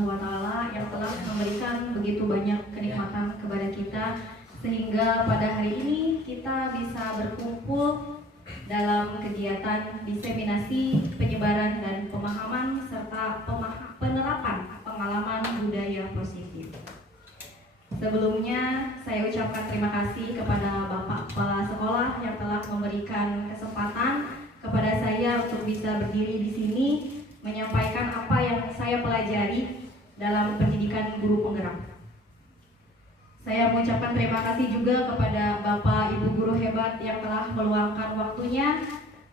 Subhanahu wa Ta'ala yang telah memberikan begitu banyak kenikmatan kepada kita, sehingga pada hari ini kita bisa berkumpul dalam kegiatan diseminasi, penyebaran dan pemahaman serta penerapan pengalaman budaya positif. Sebelumnya saya ucapkan terima kasih kepada Bapak Kepala Sekolah yang telah memberikan kesempatan kepada saya untuk bisa berdiri di sini menyampaikan apa yang saya pelajari dalam pendidikan guru penggerak. Saya mengucapkan terima kasih juga kepada Bapak Ibu guru hebat yang telah meluangkan waktunya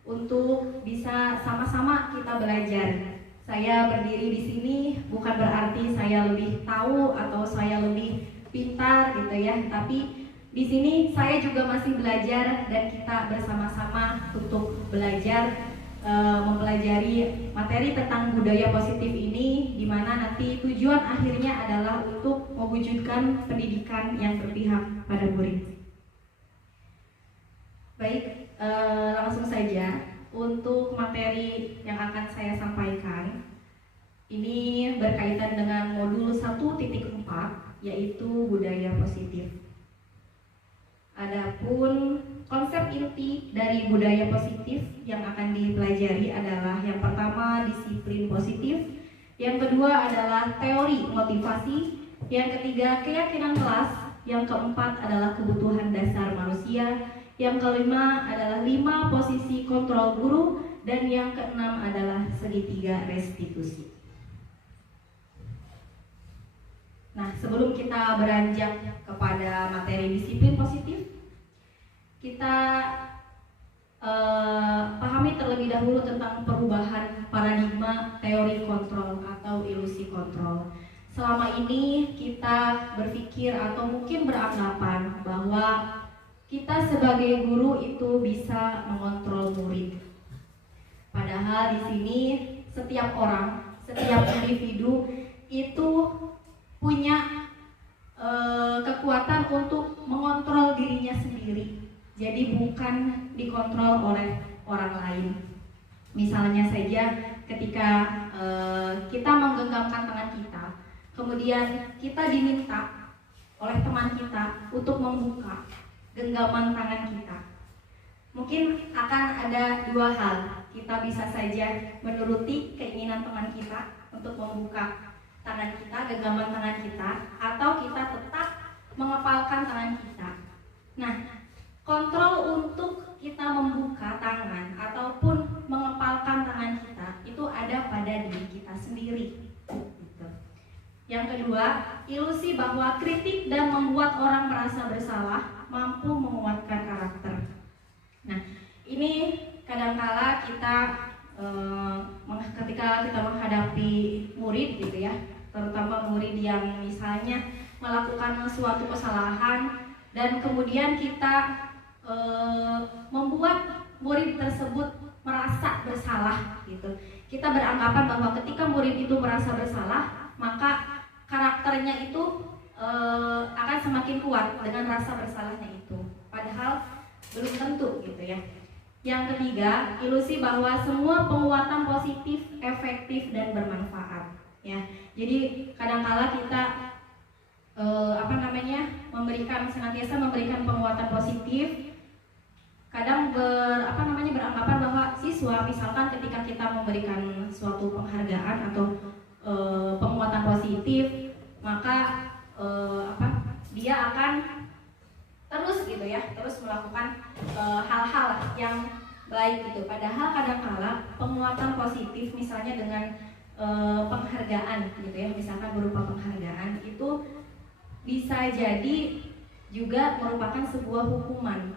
untuk bisa sama-sama kita belajar. Saya berdiri di sini bukan berarti saya lebih tahu atau saya lebih pintar gitu ya, tapi di sini saya juga masih belajar dan kita bersama-sama untuk belajar mempelajari materi tentang budaya positif ini, di mana nanti tujuan akhirnya adalah untuk mewujudkan pendidikan yang berpihak pada murid. Baik, langsung saja untuk materi yang akan saya sampaikan. Ini berkaitan dengan modul 1.4, yaitu budaya positif. Adapun konsep inti dari budaya positif yang akan dipelajari adalah yang pertama disiplin positif, yang kedua adalah teori motivasi, yang ketiga keyakinan kelas, yang keempat adalah kebutuhan dasar manusia, yang kelima adalah 5 posisi kontrol guru, dan yang keenam adalah segitiga restitusi. Nah, sebelum kita beranjak kepada materi disiplin positif, kita pahami terlebih dahulu tentang perubahan paradigma teori kontrol atau ilusi kontrol. Selama ini kita berpikir atau mungkin beranggapan bahwa kita sebagai guru itu bisa mengontrol murid. Padahal di sini setiap orang, setiap individu itu punya kekuatan untuk mengontrol dirinya sendiri. Jadi bukan dikontrol oleh orang lain. Misalnya saja ketika kita menggenggamkan tangan kita, kemudian kita diminta oleh teman kita untuk membuka genggaman tangan kita. Mungkin akan ada dua hal. Kita bisa saja menuruti keinginan teman kita untuk membuka tangan kita, genggaman tangan kita, atau kita tetap mengepalkan tangan kita. Nah, kontrol untuk kita membuka tangan ataupun mengepalkan tangan kita itu ada pada diri kita sendiri. Gitu. Yang kedua, ilusi bahwa kritik dan membuat orang merasa bersalah mampu menguatkan karakter. Nah, ini kadangkala kita ketika kita menghadapi murid gitu ya, terutama murid yang misalnya melakukan suatu kesalahan dan kemudian kita membuat murid tersebut merasa bersalah gitu. Kita beranggapan bahwa ketika murid itu merasa bersalah, maka karakternya itu akan semakin kuat dengan rasa bersalahnya itu. Padahal belum tentu gitu ya. Yang ketiga, ilusi bahwa semua penguatan positif, efektif dan bermanfaat. Ya, jadi kadangkala kita senantiasa memberikan penguatan positif. Kadang beranggapan bahwa siswa misalkan ketika kita memberikan suatu penghargaan atau penguatan positif, maka dia akan terus gitu ya, terus melakukan hal-hal yang baik gitu. Padahal kadangkala penguatan positif misalnya dengan penghargaan gitu ya, misalkan berupa penghargaan itu bisa jadi juga merupakan sebuah hukuman,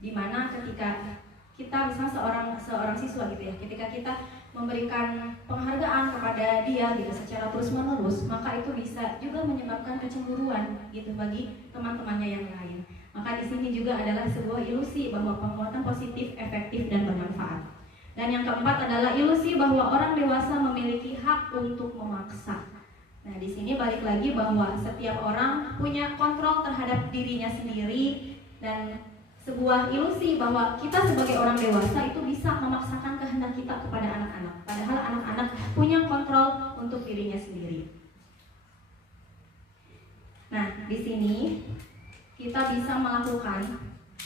dimana ketika kita misalnya seorang siswa gitu ya, ketika kita memberikan penghargaan kepada dia gitu secara terus menerus, maka itu bisa juga menyebabkan kecemburuan gitu bagi teman-temannya yang lain. Maka di sini juga adalah sebuah ilusi bahwa penguatan positif, efektif dan bermanfaat. Dan yang keempat adalah ilusi bahwa orang dewasa memiliki hak untuk memaksa. Nah, di sini balik lagi bahwa setiap orang punya kontrol terhadap dirinya sendiri, dan sebuah ilusi bahwa kita sebagai orang dewasa itu bisa memaksakan kehendak kita kepada anak-anak. Padahal anak-anak punya kontrol untuk dirinya sendiri. di sini kita bisa melakukan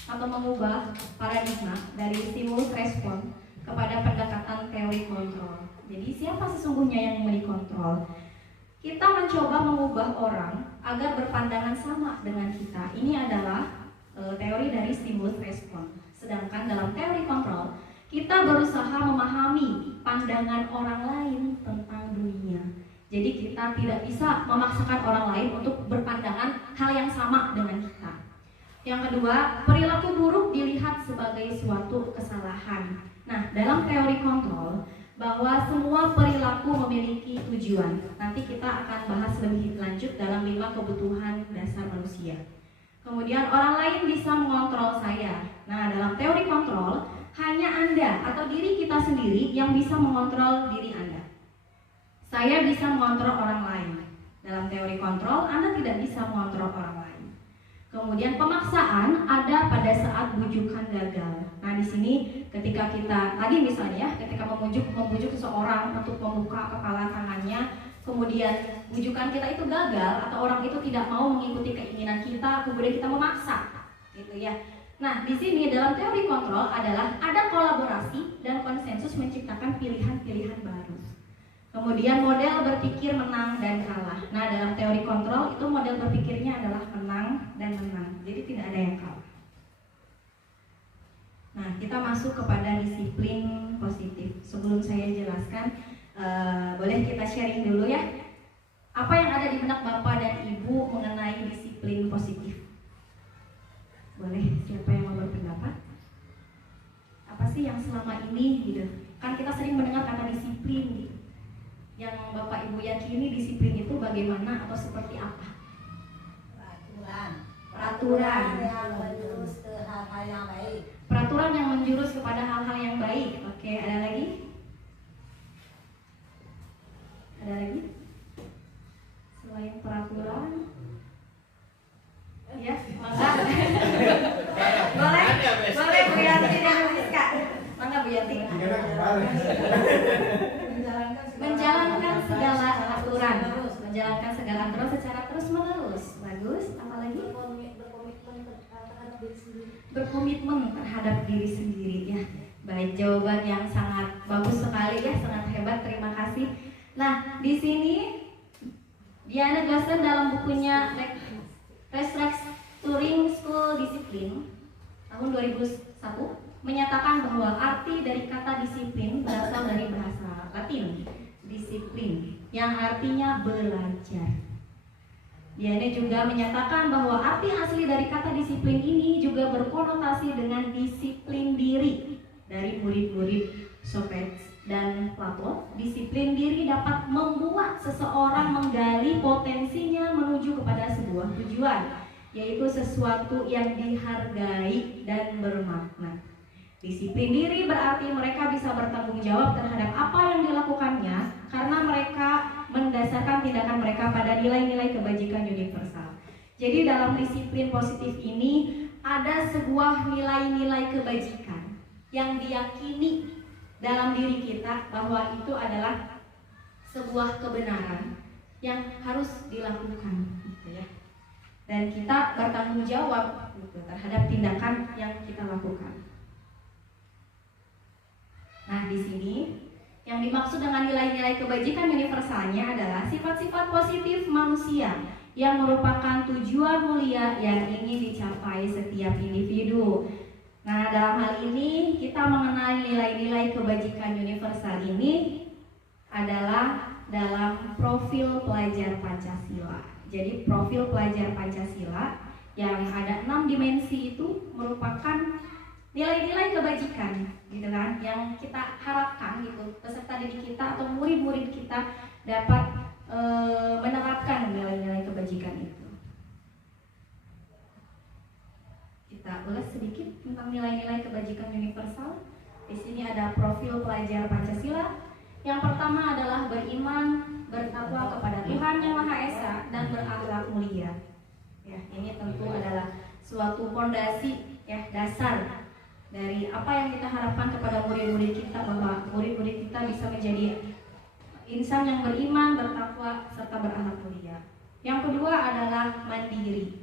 atau mengubah paradigma dari stimulus respon kepada pendekatan teori kontrol. Jadi siapa sesungguhnya yang memberi kontrol? Kita mencoba mengubah orang agar berpandangan sama dengan kita. Ini adalah teori dari stimulus respon. Sedangkan dalam teori kontrol, kita berusaha memahami pandangan orang lain tentang dunia. Jadi kita tidak bisa memaksakan orang lain untuk berpandangan hal yang sama dengan kita. Yang kedua, perilaku buruk dilihat sebagai suatu kesalahan. Nah, dalam teori kontrol, bahwa semua perilaku memiliki tujuan. Nanti kita akan bahas lebih lanjut dalam 5 kebutuhan dasar manusia. Kemudian orang lain bisa mengontrol saya. Nah, dalam teori kontrol, hanya Anda atau diri kita sendiri yang bisa mengontrol diri Anda. Saya bisa mengontrol orang lain. Dalam teori kontrol, Anda tidak bisa mengontrol orang lain. Kemudian pemaksaan ada pada saat bujukan gagal. Nah, di sini ketika kita tadi misalnya ya, ketika membujuk seseorang untuk membuka kepala tangannya, kemudian bujukan kita itu gagal atau orang itu tidak mau mengikuti keinginan kita, kemudian kita memaksa, gitu ya. Nah, di sini dalam teori kontrol adalah ada kolaborasi dan konsensus menciptakan pilihan-pilihan baru. Kemudian model berpikir menang dan kalah. Nah, dalam teori kontrol itu model berpikirnya adalah menang dan menang. Jadi tidak ada yang kalah. Nah, kita masuk kepada disiplin positif. Sebelum saya jelaskan, boleh kita sharing dulu ya. Apa yang ada di benak Bapak dan Ibu mengenai disiplin positif? Boleh, siapa yang mau berpendapat? Apa sih yang selama ini gitu? Kan kita sering mendengar kata disiplin gitu. Yang Bapak Ibu yakini disiplin itu bagaimana atau seperti apa? Peraturan yang menjurus ke hal-hal yang baik. Peraturan yang menjurus kepada hal-hal yang baik. Oke, ada lagi? Ada lagi? Selain peraturan? Ya, mangga. boleh Bu Yanti dan Bu Rizka. Mangga Bu Yanti. Menjalankan segala aturan, menjalankan segala aturan secara terus menerus. Bagus. Apalagi? Berkomitmen terhadap diri sendiri ya. Baik, jawaban yang sangat bagus sekali ya, sangat hebat. Terima kasih. Nah, di sini Diana Gassen dalam bukunya Restructuring School Discipline tahun 2001 menyatakan bahwa arti dari kata disiplin berasal dari bahasa Latin disiplin yang artinya belajar. Diana juga menyatakan bahwa arti asli dari kata disiplin ini juga berkonotasi dengan disiplin diri dari murid-murid Socrates dan Plato. Disiplin diri dapat membuat seseorang menggali potensinya menuju kepada sebuah tujuan, yaitu sesuatu yang dihargai dan bermakna. Disiplin diri berarti mereka bisa bertanggung jawab terhadap apa yang dilakukannya karena mereka mendasarkan tindakan mereka pada nilai-nilai kebajikan universal. Jadi dalam disiplin positif ini ada sebuah nilai-nilai kebajikan yang diyakini dalam diri kita bahwa itu adalah sebuah kebenaran yang harus dilakukan, gitu ya. Dan kita bertanggung jawab gitu, terhadap tindakan yang kita lakukan. Nah, di sini yang dimaksud dengan nilai-nilai kebajikan universalnya adalah sifat-sifat positif manusia yang merupakan tujuan mulia yang ingin dicapai setiap individu. Nah, dalam hal ini kita mengenal nilai-nilai kebajikan universal ini adalah dalam profil pelajar Pancasila. Jadi profil pelajar Pancasila yang ada 6 dimensi itu merupakan nilai-nilai kebajikan, gitu kan, yang kita harapkan gitu peserta didik kita atau murid-murid kita dapat menerapkan nilai-nilai kebajikan itu. Kita ulas sedikit tentang nilai-nilai kebajikan universal. Di sini ada profil pelajar Pancasila. Yang pertama adalah beriman, bertakwa kepada Tuhan Yang Maha Esa dan berakhlak mulia. Ya, ini tentu adalah suatu fondasi ya, dasar dari apa yang kita harapkan kepada murid-murid kita, bahwa murid-murid kita bisa menjadi insan yang beriman, bertakwa, serta berakhlak mulia. Yang kedua adalah mandiri.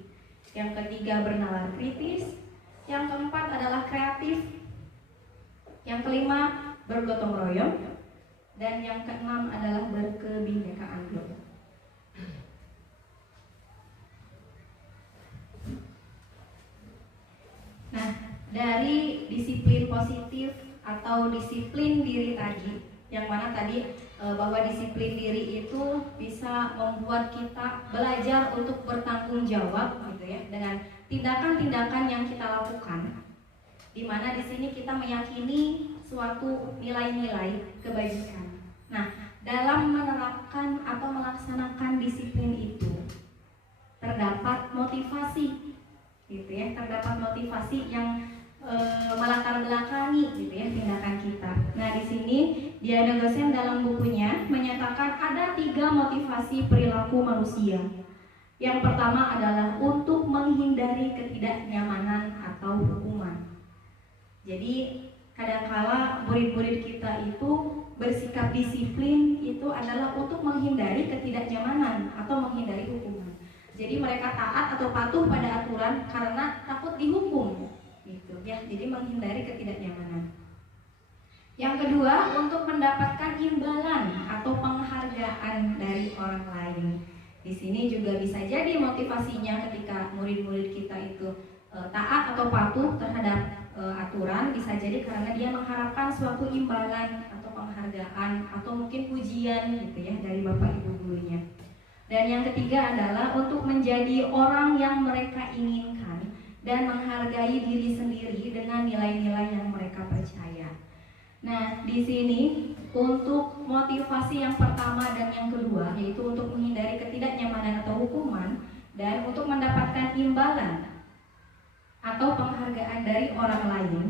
Yang ketiga bernalar kritis. Yang keempat adalah kreatif. Yang kelima bergotong royong. Dan yang keenam adalah berkebinekaan. Nah, dari disiplin positif atau disiplin diri tadi, yang mana tadi bahwa disiplin diri itu bisa membuat kita belajar untuk bertanggung jawab gitu ya, dengan tindakan-tindakan yang kita lakukan, di mana di sini kita meyakini suatu nilai-nilai kebajikan. Nah, dalam menerapkan atau melaksanakan disiplin itu terdapat motivasi gitu ya, terdapat motivasi yang melatar belakangi gitu ya tindakan kita. Nah, di sini Diana Gosen dalam bukunya menyatakan ada 3 motivasi perilaku manusia. Yang pertama adalah untuk menghindari ketidaknyamanan atau hukuman. Jadi kadangkala murid-murid kita itu bersikap disiplin itu adalah untuk menghindari ketidaknyamanan atau menghindari hukuman. Jadi mereka taat atau patuh pada aturan karena takut dihukum, gitu ya. Jadi menghindari ketidaknyamanan. Yang kedua, untuk mendapatkan imbalan atau penghargaan dari orang lain. Di sini juga bisa jadi motivasinya ketika murid-murid kita itu taat atau patuh terhadap aturan, bisa jadi karena dia mengharapkan suatu imbalan atau penghargaan atau mungkin pujian gitu ya dari bapak ibu gurunya. Dan yang ketiga adalah untuk menjadi orang yang mereka inginkan dan menghargai diri sendiri dengan nilai-nilai yang mereka percaya. Nah, di sini untuk motivasi yang pertama dan yang kedua, yaitu untuk menghindari ketidaknyamanan atau hukuman dan untuk mendapatkan imbalan atau penghargaan dari orang lain,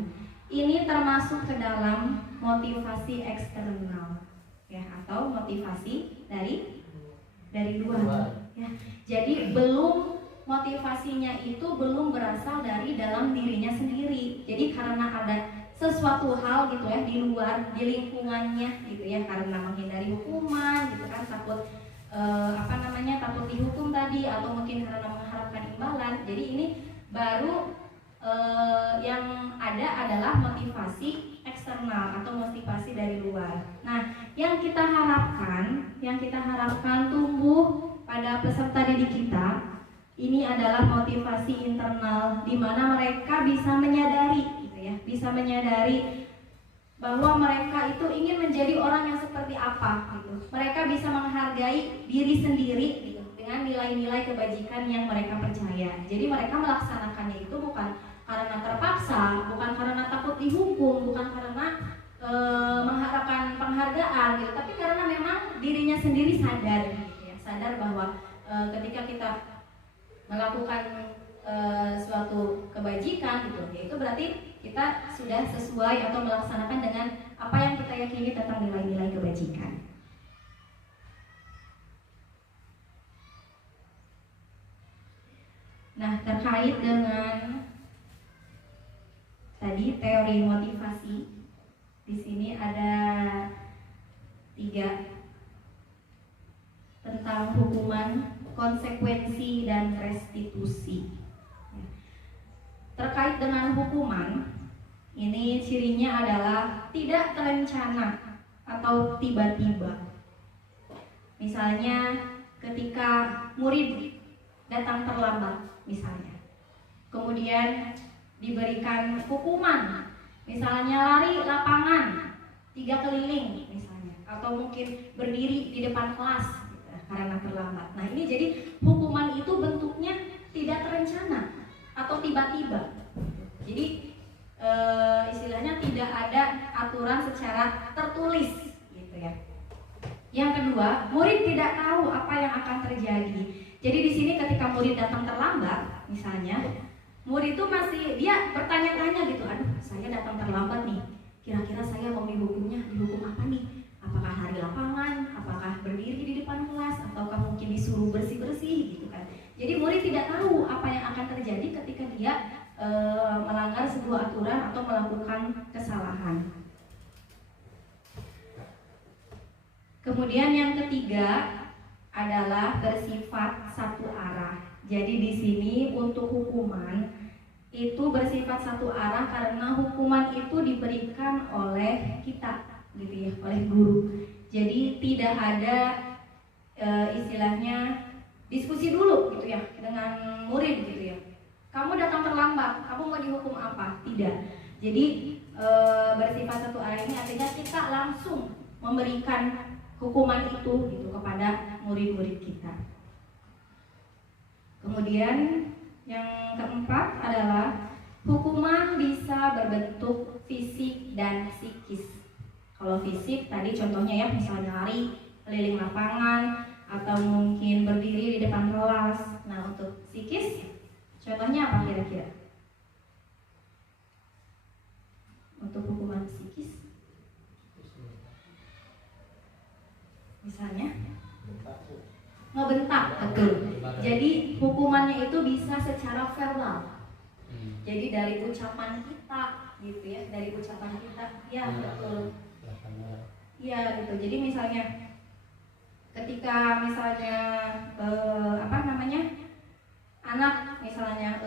ini termasuk ke dalam motivasi eksternal ya, atau motivasi dari luar ya. Jadi motivasinya itu belum berasal dari dalam dirinya sendiri. Jadi karena ada sesuatu hal gitu ya di luar, di lingkungannya gitu ya, karena menghindari hukuman gitu kan, takut takut dihukum tadi, atau mungkin karena mengharapkan imbalan. Jadi ini baru yang ada adalah motivasi eksternal atau motivasi dari luar. Nah, yang kita harapkan tumbuh pada peserta didik kita ini adalah motivasi internal, di mana mereka bisa menyadari gitu ya, bisa menyadari bahwa mereka itu ingin menjadi orang yang seperti apa gitu. Mereka bisa menghargai diri sendiri gitu, dengan nilai-nilai kebajikan yang mereka percaya. Jadi mereka melaksanakannya itu bukan karena terpaksa, bukan karena takut dihukum, bukan karena mengharapkan penghargaan gitu, tapi karena memang dirinya sendiri sadar gitu ya, sadar bahwa ketika kita melakukan suatu kebajikan gitu, yaitu berarti kita sudah sesuai atau melaksanakan dengan apa yang kita yakini tentang nilai-nilai kebajikan. Nah, terkait dengan tadi teori motivasi, di sini ada 3 tentang hukuman, konsekuensi, dan restitusi. Terkait dengan hukuman, ini cirinya adalah tidak terencana atau tiba-tiba. Misalnya ketika murid datang terlambat misalnya, kemudian diberikan hukuman, misalnya lari lapangan 3 keliling misalnya, atau mungkin berdiri di depan kelas gitu, karena terlambat. Nah, ini jadi hukuman itu bentuknya tidak terencana atau tiba-tiba. Jadi istilahnya tidak ada aturan secara tertulis gitu ya. Yang kedua, murid tidak tahu apa yang akan terjadi. Jadi di sini ketika murid datang terlambat misalnya, murid itu masih dia bertanya-tanya gitu, aduh saya datang terlambat nih, kira-kira saya mau dihukum apa nih? Apakah hari lapangan, apakah berdiri di depan kelas, ataukah mungkin disuruh bersih-bersih gitu kan. Jadi murid tidak tahu apa yang akan terjadi ketika dia melanggar sebuah aturan atau melakukan kesalahan. Kemudian yang ketiga, adalah bersifat satu arah. Jadi di sini untuk hukuman itu bersifat satu arah karena hukuman itu diberikan oleh kita, gitu ya, oleh guru. Jadi tidak ada istilahnya diskusi dulu gitu ya dengan murid gitu ya. Kamu datang terlambat, kamu mau dihukum apa? Tidak. Jadi bersifat satu arah ini artinya kita langsung memberikan hukuman itu gitu kepada murid-murid kita. Kemudian yang keempat adalah hukuman bisa berbentuk fisik dan psikis. Kalau fisik tadi contohnya ya, misalnya lari keliling lapangan atau mungkin berdiri di depan kelas. Nah, untuk psikis contohnya apa kira-kira? Untuk hukuman psikis misalnya ngebentak, betul. Jadi hukumannya itu bisa secara verbal. Jadi dari ucapan kita, gitu ya, dari ucapan kita, ya betul. Iya gitu. Jadi misalnya ketika misalnya anak misalnya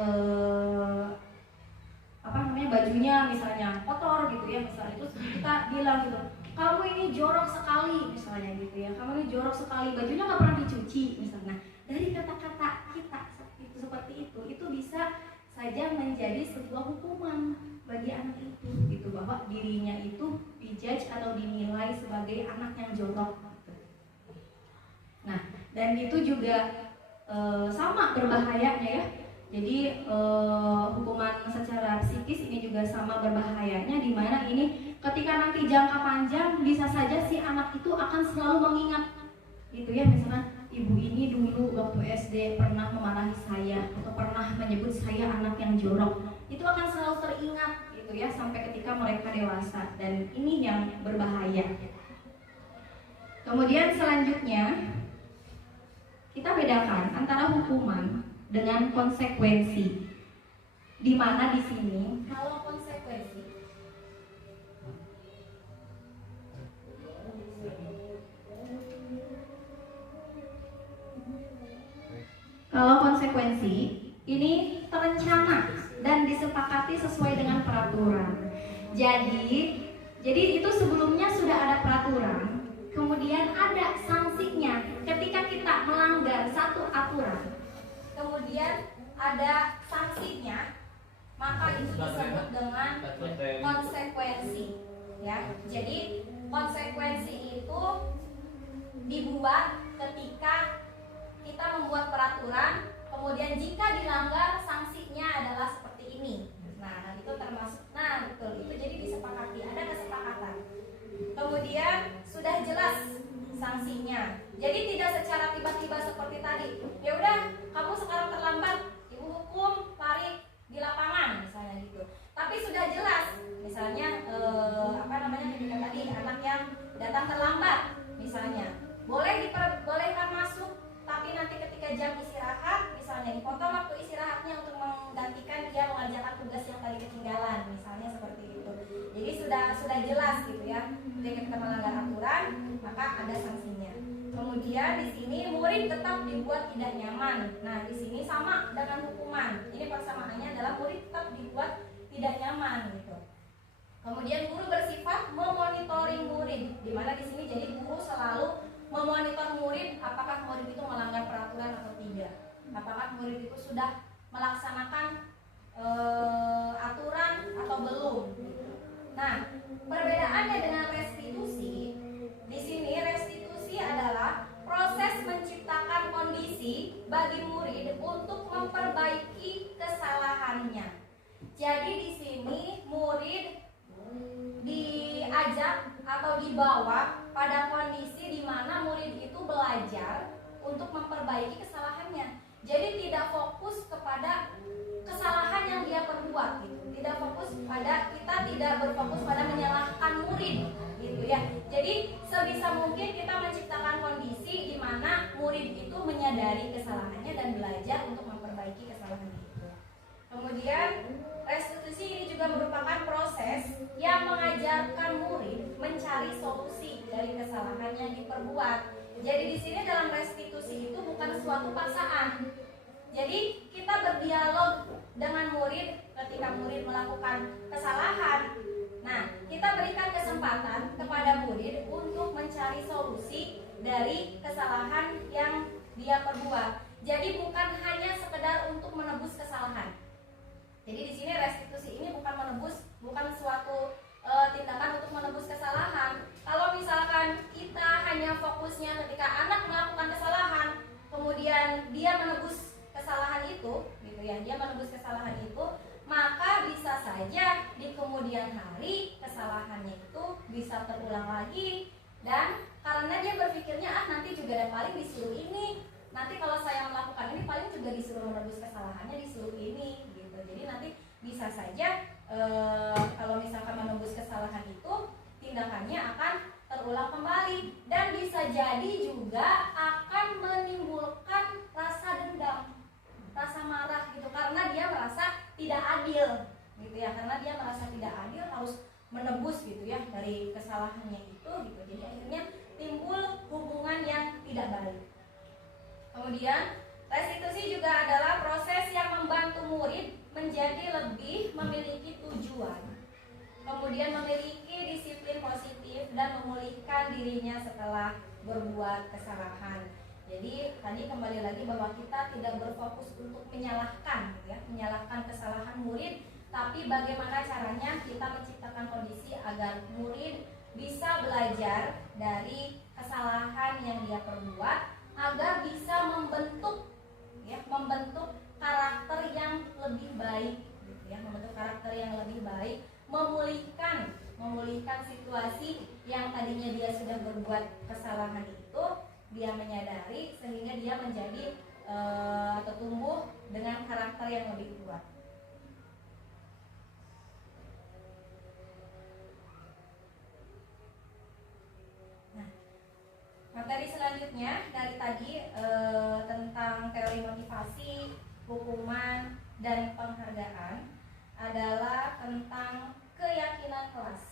bajunya misalnya kotor gitu ya, misalnya itu kita bilang gitu, kamu ini jorok sekali misalnya gitu ya, kamu ini jorok sekali, bajunya nggak pernah dicuci misalnya. Dari kata-kata kita seperti itu bisa saja menjadi sebuah hukuman bagi anak itu gitu, bahwa dirinya itu dijudge atau dinilai sebagai anak yang jorok gitu. Nah, dan itu juga sama berbahayanya ya. Jadi hukuman secara psikis ini juga sama berbahayanya, di mana ini ketika nanti jangka panjang bisa saja si anak itu akan selalu mengingat gitu ya, misalkan ibu ini dulu waktu SD pernah memarahi saya atau pernah menyebut saya anak yang jorok. Itu akan selalu teringat gitu ya sampai ketika mereka dewasa, dan ini yang berbahaya. Kemudian selanjutnya kita bedakan antara hukuman dengan konsekuensi. Di mana di sini kalau konsekuensi ini terencana dan disepakati sesuai dengan peraturan. Jadi itu sebelumnya sudah ada peraturan, kemudian ada sanksinya ketika kita melanggar satu aturan. Kemudian ada sanksinya, maka itu disebut dengan konsekuensi. Ya, jadi konsekuensi itu dibuat ketika kita membuat peraturan, kemudian jika dilanggar sanksinya adalah seperti ini. Nah, itu termasuk. Nah, betul. Itu jadi disepakati, ada kesepakatan. Kemudian sudah jelas sanksinya. Jadi tidak secara tiba-tiba seperti tadi. Ya udah, kamu sekarang terlambat, ibu hukum lari di lapangan misalnya gitu. Tapi sudah jelas, misalnya ketika tadi anak yang datang terlambat misalnya, bolehkan masuk, tapi nanti ketika jam istirahat misalnya dipotong waktu istirahatnya untuk menggantikan dia mengerjakan tugas yang tadi ketinggalan, misalnya seperti itu. Jadi sudah jelas gitu ya. Ketika kita melanggar aturan, maka ada sanksinya. Kemudian di sini murid tetap dibuat tidak nyaman. Nah, di sini sama dengan hukuman. Ini persamaannya adalah murid tetap dibuat tidak nyaman gitu. Kemudian guru bersifat memonitoring murid, di mana di sini jadi guru selalu memonitor murid apakah murid itu melanggar peraturan atau tidak. Apakah murid itu sudah melaksanakan aturan atau belum. Nah, perbedaannya dengan restitusi, di sini restitusi adalah proses menciptakan kondisi bagi murid untuk memperbaiki kesalahannya. Jadi di sini murid diajak atau dibawa pada kondisi di mana murid itu belajar untuk memperbaiki kesalahannya. Jadi tidak fokus kepada kesalahan yang dia perbuat gitu. Tidak fokus pada, kita tidak berfokus pada menyalahkan murid gitu ya. Jadi sebisa mungkin kita menciptakan kondisi di mana murid itu menyadari kesalahannya dan belajar untuk memperbaiki kesalahan itu. Kemudian restitusi ini juga merupakan proses yang mengajarkan murid mencari solusi dari kesalahan yang diperbuat. Jadi di sini dalam restitusi itu bukan suatu paksaan. Jadi kita berdialog dengan murid ketika murid melakukan kesalahan. Nah, kita berikan kesempatan kepada murid untuk mencari solusi dari kesalahan yang dia perbuat. Jadi bukan hanya sekedar untuk menebus kesalahan. Jadi di sini restitusi ini bukan menebus, bukan suatu tindakan untuk menebus kesalahan. Kalau misalkan kita hanya fokusnya ketika anak melakukan kesalahan, kemudian dia menebus kesalahan itu, gitu ya, dia menebus kesalahan itu, maka bisa saja di kemudian hari kesalahannya itu bisa terulang lagi, dan karena dia berpikirnya nanti juga ada paling disuruh ini, nanti kalau saya melakukan ini paling juga disuruh menebus kesalahannya disuruh ini, gitu. Jadi nanti bisa saja kalau misalkan menebus kesalahan itu tindakannya akan terulang kembali, dan bisa jadi juga akan menimbulkan rasa dendam, rasa marah gitu, karena dia merasa tidak adil gitu ya, karena dia merasa tidak adil harus menebus gitu ya dari kesalahannya itu gitu. Jadi akhirnya timbul hubungan yang tidak baik. Kemudian restitusi juga adalah proses yang membantu murid menjadi lebih memiliki tujuan, kemudian memiliki disiplin positif dan memulihkan dirinya setelah berbuat kesalahan. Jadi tadi kembali lagi bahwa kita tidak berfokus untuk menyalahkan, ya, menyalahkan kesalahan murid, tapi bagaimana caranya kita menciptakan kondisi agar murid bisa belajar dari kesalahan yang dia perbuat agar bisa membentuk, ya, membentuk karakter yang lebih baik, gitu ya, membentuk karakter yang lebih baik, memulihkan situasi yang tadinya dia sudah berbuat kesalahan itu, dia menyadari sehingga dia menjadi atau tumbuh dengan karakter yang lebih kuat. Nah, materi selanjutnya dari tadi tentang teori motivasi, hukuman, dan penghargaan adalah tentang keyakinan kelas.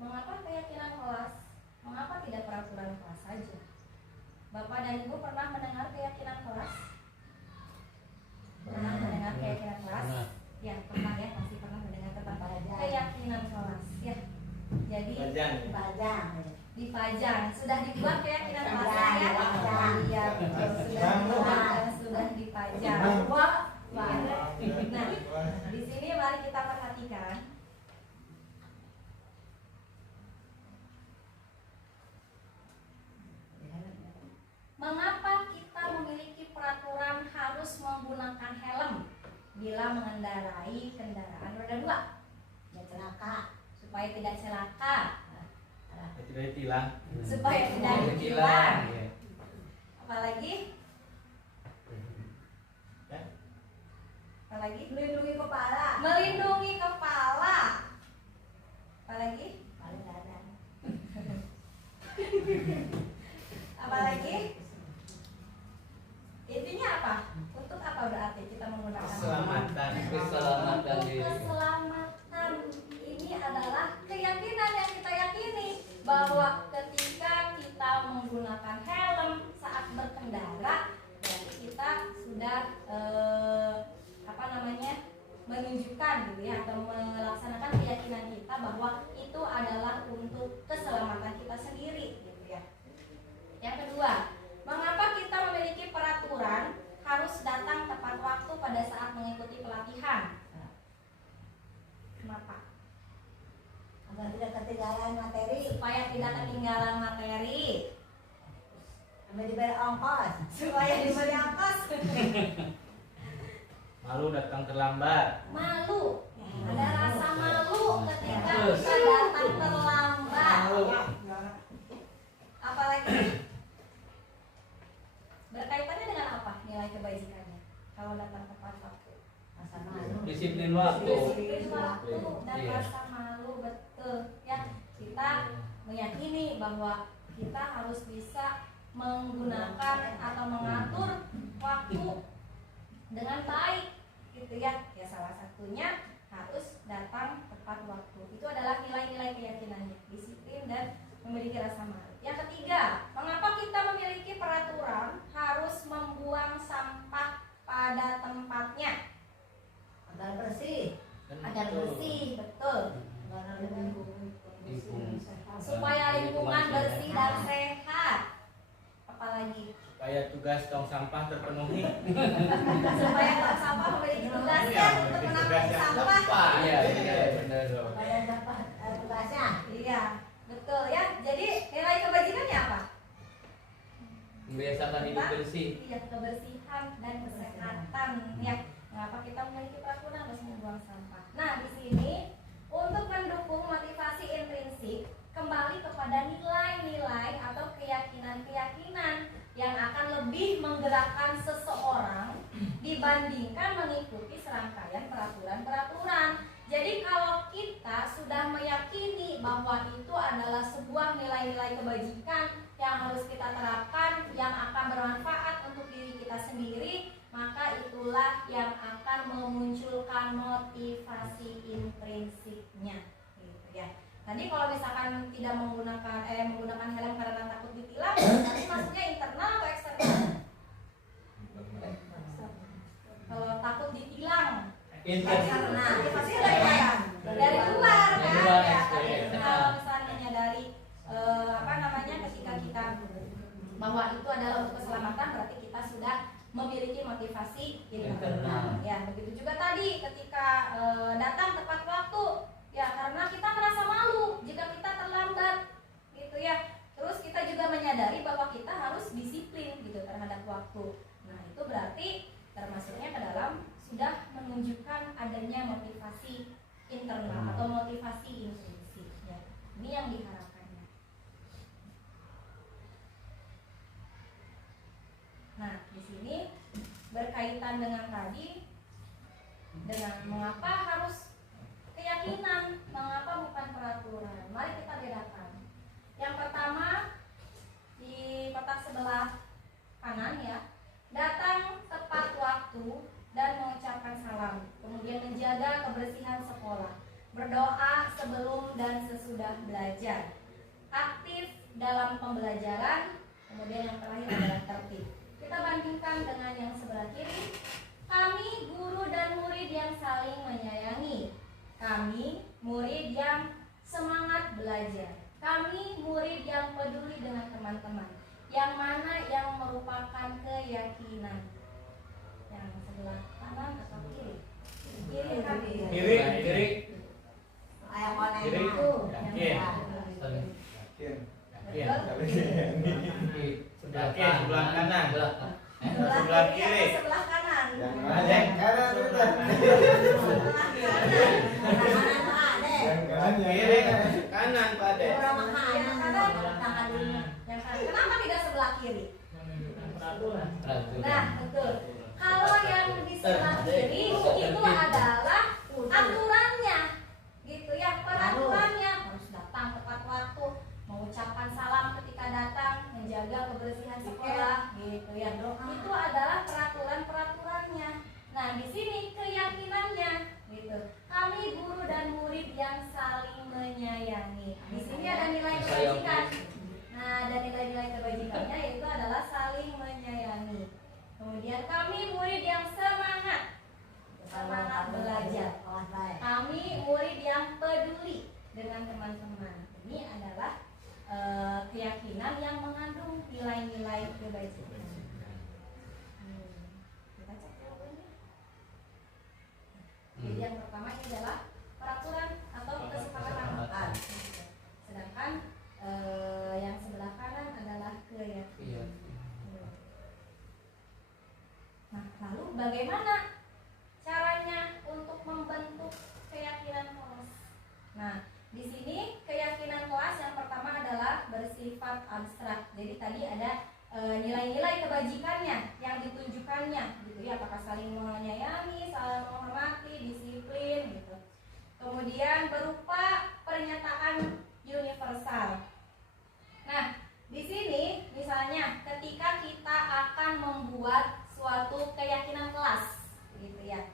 Mengapa keyakinan kelas? Mengapa tidak peraturan kelas saja? Bapak dan Ibu pernah mendengar keyakinan kelas? Pernah mendengar keyakinan kelas? Ya, pernah ya, pasti pernah mendengar tentang keyakinan kelas. Ya, jadi dipajang. Sudah dibuat keyakinan kelasnya ya? Iya, betul. Sudah dibuat dan sudah dipajang. Nah, di sini mari kita perhatikan. Mengapa kita memiliki peraturan harus menggunakan helm bila mengendarai kendaraan roda 2? Ya, celaka. Supaya tidak celaka. Tidak ditilang. Supaya tidak ditilang. Apalagi? Apalagi? Melindungi kepala. Melindungi kepala. Apalagi? Paling ada. Apalagi? Intinya apa? Untuk apa berarti kita menggunakan Keselamatan. Untuk keselamatan. Ini adalah keyakinan yang kita yakini bahwa ketika kita menggunakan helm saat berkendara, berarti kita sudah menunjukkan gitu ya, atau melaksanakan keyakinan kita bahwa itu adalah untuk keselamatan kita sendiri gitu ya. Yang kedua, mengapa kita memiliki peraturan harus datang tepat waktu pada saat mengikuti pelatihan? Kenapa? Agar tidak ketinggalan materi. Supaya tidak ketinggalan materi. Sampai diberi ongkos. Supaya diberi ongkos. Malu datang terlambat. Malu. Ada rasa malu ketika kita datang terlambat. Apalagi berkaitannya dengan apa nilai kebajikannya kalau datang tepat waktu? Rasa malu. Disiplin waktu. Disiplin waktu dan Iya. rasa malu, betul ya. Kita meyakini bahwa kita harus bisa menggunakan atau mengatur waktu dengan baik gitu ya. Ya, salah satunya harus datang tepat waktu. Itu adalah nilai-nilai keyakinannya, disiplin dan memiliki rasa malu. Yang ketiga, mengapa tong sampah terpenuhi. Supaya tong sampah memiliki tugas Iya, kan untuk memiliki menampung tugas yang sampah. tepat. Iya, benar. Supaya dapat tugasnya. Iya, betul ya. Jadi nilai kebajikannya apa? Membiasakan hidup bersih. Iya, kebersihan dan kesehatan ya. Mengapa kita memiliki peraturan harus membuang sampah? Nah, di sini untuk mendukung motivasi intrinsik kembali kepada nilai-nilai atau keyakinan-keyakinan yang akan lebih menggerakkan seseorang dibandingkan mengikuti serangkaian peraturan-peraturan. Jadi kalau kita sudah meyakini bahwa itu adalah sebuah nilai-nilai kebajikan yang harus kita terapkan, yang akan bermanfaat untuk diri kita sendiri, maka itulah yang akan memunculkan motivasi intrinsiknya, gitu ya. Tadi kalau misalkan tidak menggunakan helm karena takut ditilang, tapi maksudnya internal atau eksternal? Kalau takut ditilang, Karena ya pasti dari luar Dari kan? luar, Ya, eksternal. tapi kalau misalnya menyadari ketika kita bahwa itu adalah untuk keselamatan, berarti kita sudah memiliki motivasi internal. Ya, begitu juga tadi ketika datang tepat waktu, ya karena kita merasa malu jika kita terlambat, gitu ya. Terus kita juga menyadari bahwa kita harus disiplin gitu terhadap waktu. Nah, itu berarti termasuknya ke dalam sudah menunjukkan adanya motivasi internal atau motivasi intrinsik. Ya. Ini yang diharapkannya. Nah, di sini berkaitan dengan tadi, dengan mengapa harus keyakinan, mengapa bukan peraturan. Mari kita bedakan. Yang pertama di kotak sebelah kanan ya, datang tepat waktu dan mengucapkan salam, kemudian menjaga kebersihan sekolah, berdoa sebelum dan sesudah belajar, aktif dalam pembelajaran, kemudian yang terakhir adalah tertib. Kita bandingkan dengan yang sebelah kiri. Kami guru dan murid yang saling menyayangi. Kami murid yang semangat belajar. Kami murid yang peduli dengan teman-teman. Yang mana yang merupakan keyakinan? Yang sebelah kanan atau kiri? Kiri kan? Kiri. ayah konek Kiri. itu. Yakin. Yakin. Yakin, sebelah kanan. Sebelah Sebelah kiri kiri. atau sebelah kanan? Yang kanan. Sebelah kanan. Kiri, kanan Pak Ade. Orang makan. Yang kanan. Tangan dulu. Yang kanan. Kenapa tidak sebelah kiri? Peraturan. Nah, betul. Kalau yang di sebelah kiri itu adalah aturannya, gitu ya, peraturannya harus datang tepat waktu, mengucapkan salam ketika datang, menjaga kebersihan sekolah, gitu ya. Itu adalah peraturan-peraturannya. Nah, di sini keyakinannya, gitu. Kami guru dan murid yang saling menyayangi. Di sini ada nilai kebajikan. Nah, ada nilai-nilai kebajikannya yaitu adalah saling menyayangi. Kemudian kami murid yang semangat belajar. Kami murid yang peduli dengan teman-teman. Ini adalah keyakinan yang mengandung nilai-nilai kebajikan. Kita cek jawabannya. Jadi yang pertama ini adalah peraturan atau kesepakatan. Sedangkan yang sebelah kanan adalah keyakinan. Nah, lalu bagaimana caranya untuk membentuk keyakinan kelas? Nah, di sini keyakinan kelas yang pertama adalah bersifat abstrak. Jadi tadi ada nilai-nilai kebajikannya yang ditunjukkannya, gitu ya, apakah saling menyayangi, saling menghormati, disiplin, gitu. Kemudian berupa pernyataan universal. Nah, di sini misalnya ketika kita akan membuat suatu keyakinan kelas, gitu ya,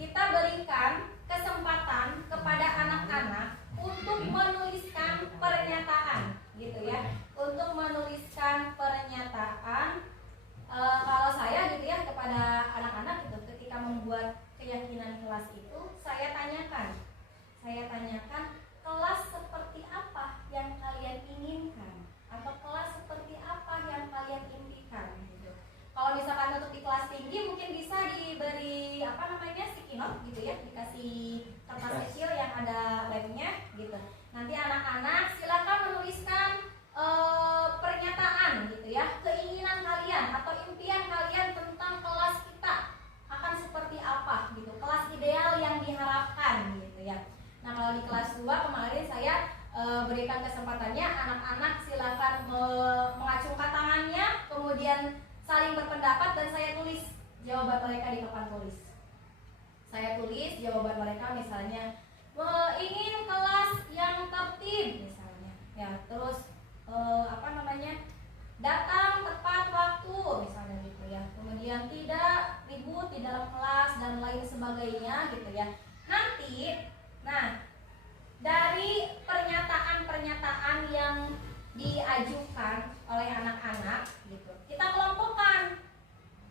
kita berikan kesempatan kepada anak-anak untuk menuliskan pernyataan, gitu ya, untuk menuliskan pernyataan. Kalau saya gitu ya kepada anak-anak gitu, ketika membuat keyakinan kelas itu, saya tanyakan kelas seperti apa yang kalian inginkan, atau kelas seperti apa yang kalian impikan, gitu. Kalau misalkan misalkan untuk di kelas tinggi mungkin bisa diberi apa namanya sticky note gitu ya, dikasih kertas kecil yang ada lemnya gitu. Nanti anak-anak silakan menuliskan pernyataan gitu ya, keinginan kalian atau impian kalian tentang kelas kita akan seperti apa gitu, kelas ideal yang diharapkan gitu ya. Nah kalau di kelas 2 kemarin saya berikan kesempatannya anak-anak silakan mengacungkan tangannya, kemudian saling berpendapat dan saya tulis jawaban mereka di papan tulis. Saya tulis jawaban mereka misalnya ingin kelas yang tertib misalnya, ya terus apa namanya datang tepat waktu misalnya gitu ya, kemudian tidak ribut di dalam kelas dan lain sebagainya gitu ya. Nanti, nah dari pernyataan-pernyataan yang diajukan oleh anak-anak gitu, kita kelompokkan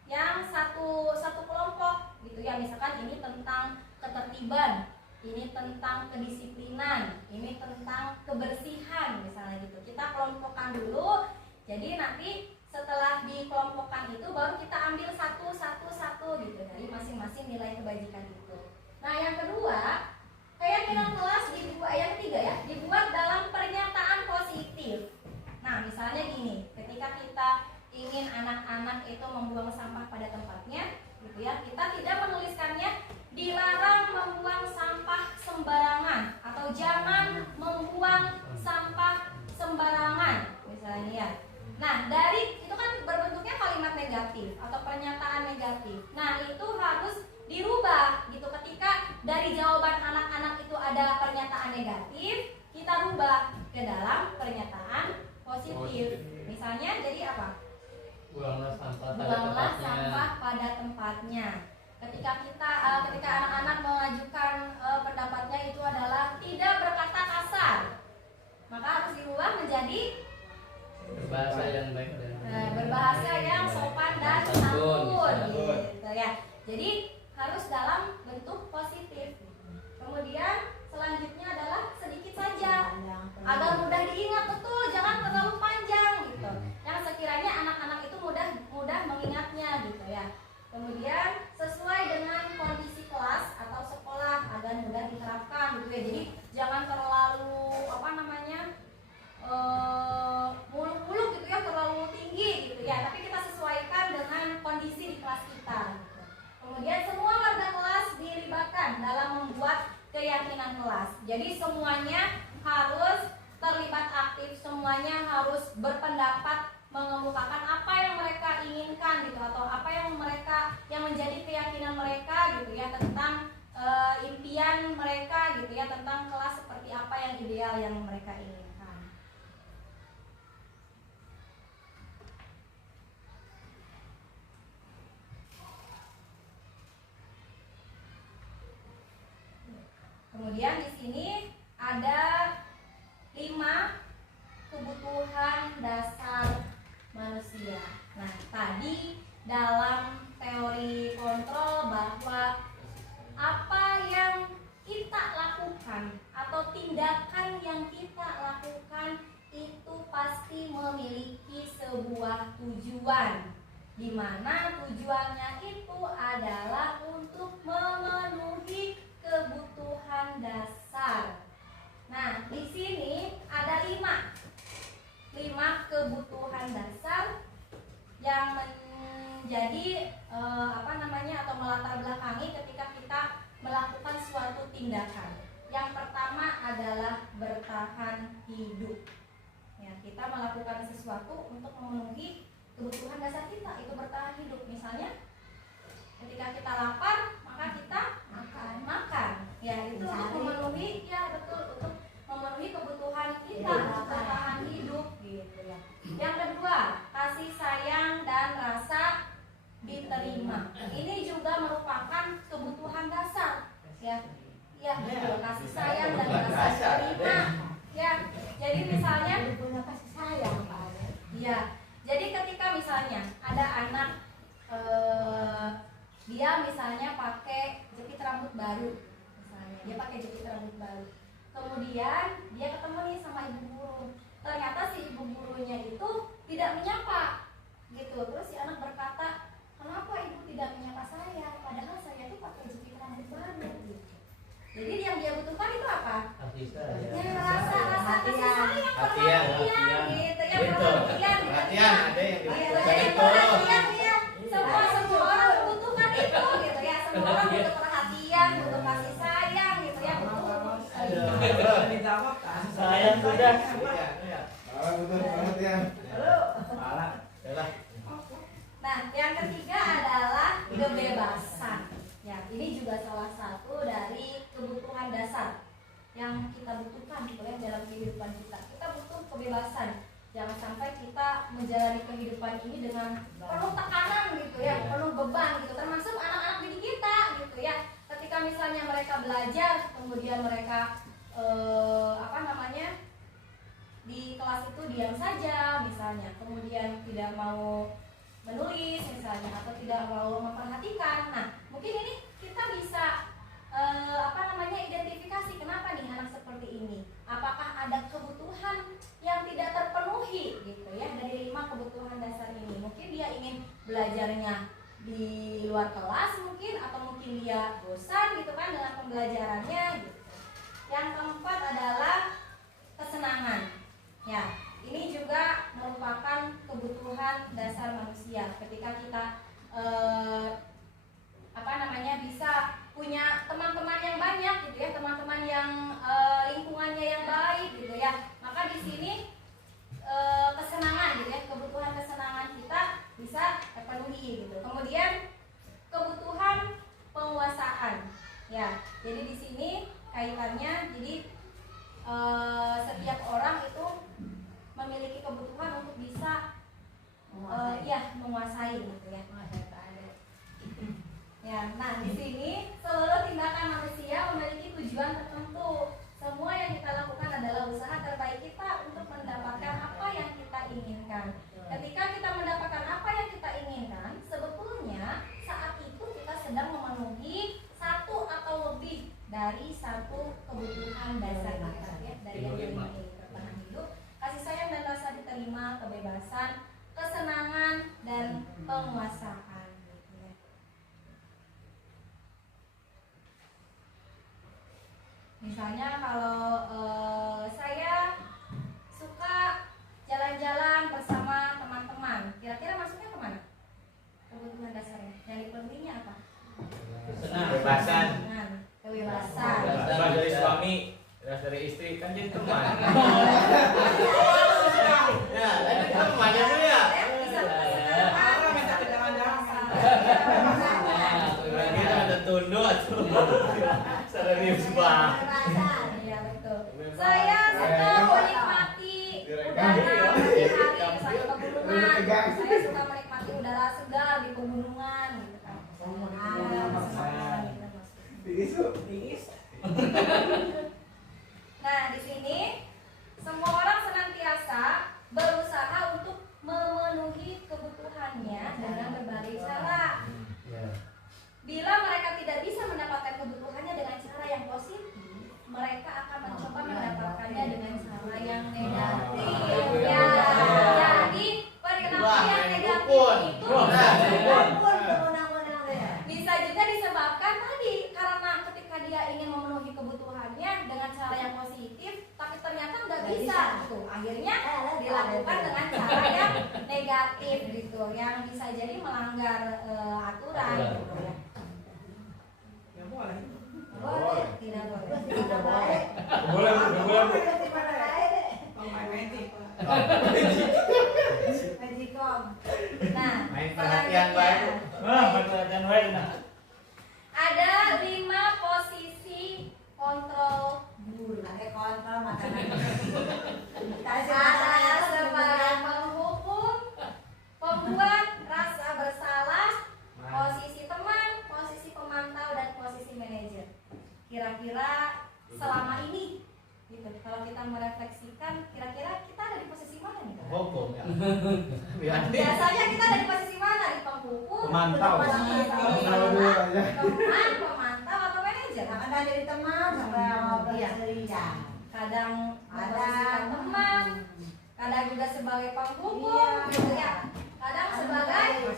yang satu kelompok gitu ya, misalkan ini tentang ketertiban, ini tentang kedisiplinan, ini tentang kebersihan misalnya gitu. Kita kelompokkan dulu. Jadi nanti setelah dikelompokkan itu baru kita ambil satu gitu dari masing-masing nilai kebajikan itu. Nah yang kedua, keyakinan kelas yang ketiga ya, dibuat dalam pernyataan positif. Nah misalnya gini, ketika kita ingin anak-anak itu membuang sampah pada tempatnya gitu ya, kita tidak menuliskannya dilarang membuang sampah sembarangan atau jangan membuang sampah sembarangan misalnya ya. Nah dari itu kan berbentuknya kalimat negatif atau pernyataan negatif. Nah itu harus dirubah gitu, ketika dari jawaban anak-anak itu ada pernyataan negatif, kita rubah ke dalam pernyataan positif. Misalnya jadi apa? Buanglah sampah pada Buanglah tempatnya. sampah pada tempatnya. Ketika anak-anak mengajukan pendapatnya itu adalah tidak berkata kasar, maka harus dirubah menjadi Berbahasa yang baik dan berbahasa yang sopan dan santun gitu ya. Jadi harus dalam bentuk positif. Kemudian selanjutnya adalah sedikit saja agar mudah diingat, betul, jangan terlalu panjang gitu. Yang sekiranya anak-anak itu mudah mengingatnya gitu ya. Kemudian sesuai dengan kondisi kelas atau sekolah agar mudah diterapkan gitu ya. Jadi jangan terlalu apa namanya muluk-muluk gitu ya, terlalu tinggi gitu ya. Tapi kita sesuaikan dengan kondisi di kelas kita. Gitu. Kemudian semua warga kelas dilibatkan dalam membuat keyakinan kelas. Jadi semuanya harus terlibat aktif, semuanya harus berpendapat, mengemukakan apa yang mereka inginkan gitu, atau apa yang menjadi keyakinan mereka gitu ya, tentang impian mereka gitu ya, tentang kelas seperti apa yang ideal yang mereka inginkan. Kemudian di sini ada 5 kebutuhan dasar manusia. Nah, tadi dalam teori kontrol bahwa apa yang kita lakukan atau tindakan yang kita lakukan itu pasti memiliki sebuah tujuan, di mana tujuannya itu adalah untuk memenuhi kebutuhan dasar. Nah, di sini ada 5 kebutuhan dasar yang menjadi atau melatar belakangi ketika kita melakukan suatu tindakan. Yang pertama adalah bertahan hidup. Ya, kita melakukan sesuatu untuk memenuhi kebutuhan dasar kita, itu bertahan hidup. Misalnya, ketika kita lapar, maka kita makan. Ya, itu untuk memenuhi, ya betul, untuk memenuhi kebutuhan kita untuk bertahan hidup gitu ya. Yang kedua, kasih sayang dan rasa diterima. Ini juga merupakan kebutuhan dasar ya. Ya, betul, kasih sayang dan rasa diterima. Ya, jadi misalnya punya kasih sayang Pak. iya. Jadi ketika misalnya ada anak dia misalnya pakai jepit rambut baru, misalnya dia pakai jepit rambut baru, kemudian dia ketemu nih sama ibu guru, ternyata si ibu gurunya itu tidak menyapa gitu. Terus si anak berkata, kenapa betul banget ya. Salah. Salah. Nah, yang ketiga adalah kebebasan. Ya, ini juga salah satu dari kebutuhan dasar yang kita butuhkan gitu ya dalam kehidupan kita. Kita butuh kebebasan. Jangan sampai kita menjalani kehidupan ini dengan penuh tekanan gitu ya, penuh beban gitu. Termasuk anak-anak didik kita gitu ya. Ketika misalnya mereka belajar, kemudian mereka di kelas itu diam saja misalnya, kemudian tidak mau menulis misalnya atau tidak mau memperhatikan. Nah, mungkin ini kita bisa identifikasi kenapa nih anak seperti ini. Apakah ada kebutuhan yang tidak terpenuhi gitu ya dari 5 kebutuhan dasar ini. Mungkin dia ingin belajarnya di luar kelas mungkin, atau mungkin dia bosan gitu kan dengan pembelajarannya gitu. Yang keempat adalah kesenangan. Ya, ini juga merupakan kebutuhan dasar manusia. Ketika kita bisa punya teman-teman yang banyak gitu ya, teman-teman yang lingkungannya yang baik gitu ya, maka di sini kesenangan gitu ya, kebutuhan kesenangan kita bisa terpenuhi gitu. Kemudian kebutuhan penguasaan. Ya, jadi di sini kaitannya, jadi setiap orang itu memiliki kebutuhan untuk bisa menguasai gitu ya. Ya, nah di sini seluruh tindakan manusia memiliki tujuan tertentu. Semua yang kita lakukan adalah usaha terbaik kita untuk mendapatkan apa yang kita inginkan. Ketika kita mendapatkan apa yang kita inginkan, sebetulnya saat itu kita sedang memenuhi satu atau lebih dari satu kebutuhan dasar kita ya, dari yang dimiliki bertahan hidup, kasih sayang dan rasa diterima, kebebasan, kesenangan dan penguasaan. Misalnya kalau saya suka jalan-jalan bersama teman-teman, kira-kira masuknya kemana? Kebutuhan dasarnya yang dipenuhinya apa? Kebebasan. Kebebasan. Bebas dari suami, bebas dari istri, kan jadi teman. Ya, jadi teman ya tuh ya. Bisa kesenangan, bisa kebebasan. Kita ada tunduk tuh. Serius banget. Iya betul. Saya suka menikmati udara pagi hari misalnya pegunungan. Saya suka menikmati udara segar di pegunungan gitu kan. Nah, di sini semua orang senantiasa berusaha untuk memenuhi kebutuhannya dengan berbagai cara. Bila mereka tidak bisa mendapatkan kebutuhannya dengan cara yang positif, mereka akan mencoba mendapatkannya dengan cara yang negatif. Ya, jadi perilaku yang negatif itu bisa juga disebabkan tadi karena ketika dia ingin memenuhi kebutuhannya dengan cara yang positif, tapi ternyata nggak bisa gitu. Akhirnya dilakukan dengan cara yang negatif gitu, yang bisa jadi melanggar aturan gitu ya. Boleh, tidak boleh. Tidak boleh. Nah, Main perhatian baik. Perhatian baik. ada 5 posisi kontrol guru. Ada kontrol makanan. Ada sebagai penghukum, pembuat rasa bersalah, posisi teman, posisi pemantau, dan posisi manajer. Kira-kira selama ini gitu, kalau kita merefleksikan, kira-kira kita ada di posisi mana nih? Hukum ya. Biasanya kita ada di posisi mana? Di penghukum, Pemantau. teman, pemantau, atau manajer? Kadang jadi teman sampai ngobrol cerita. Kadang Ada teman, kadang juga sebagai penghukum, gitu ya. Kadang sebagai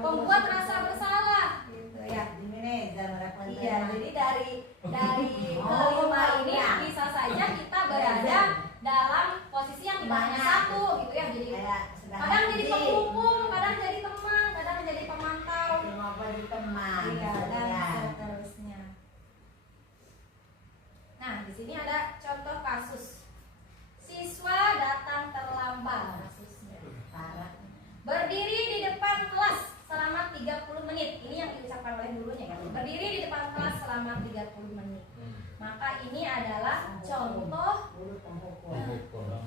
pembuat rasa bersalah, gitu ya. Di manajer Iya, jadi dari kelima ini bisa saja kita berada dalam posisi yang banyak satu, gitu ya. Jadi kadang jadi penghukum, kadang jadi teman, kadang jadi pemantau, ngobrol di teman. iya, dan seterusnya. Nah, di sini ada contoh kasus. selama 30 menit. Maka ini adalah contoh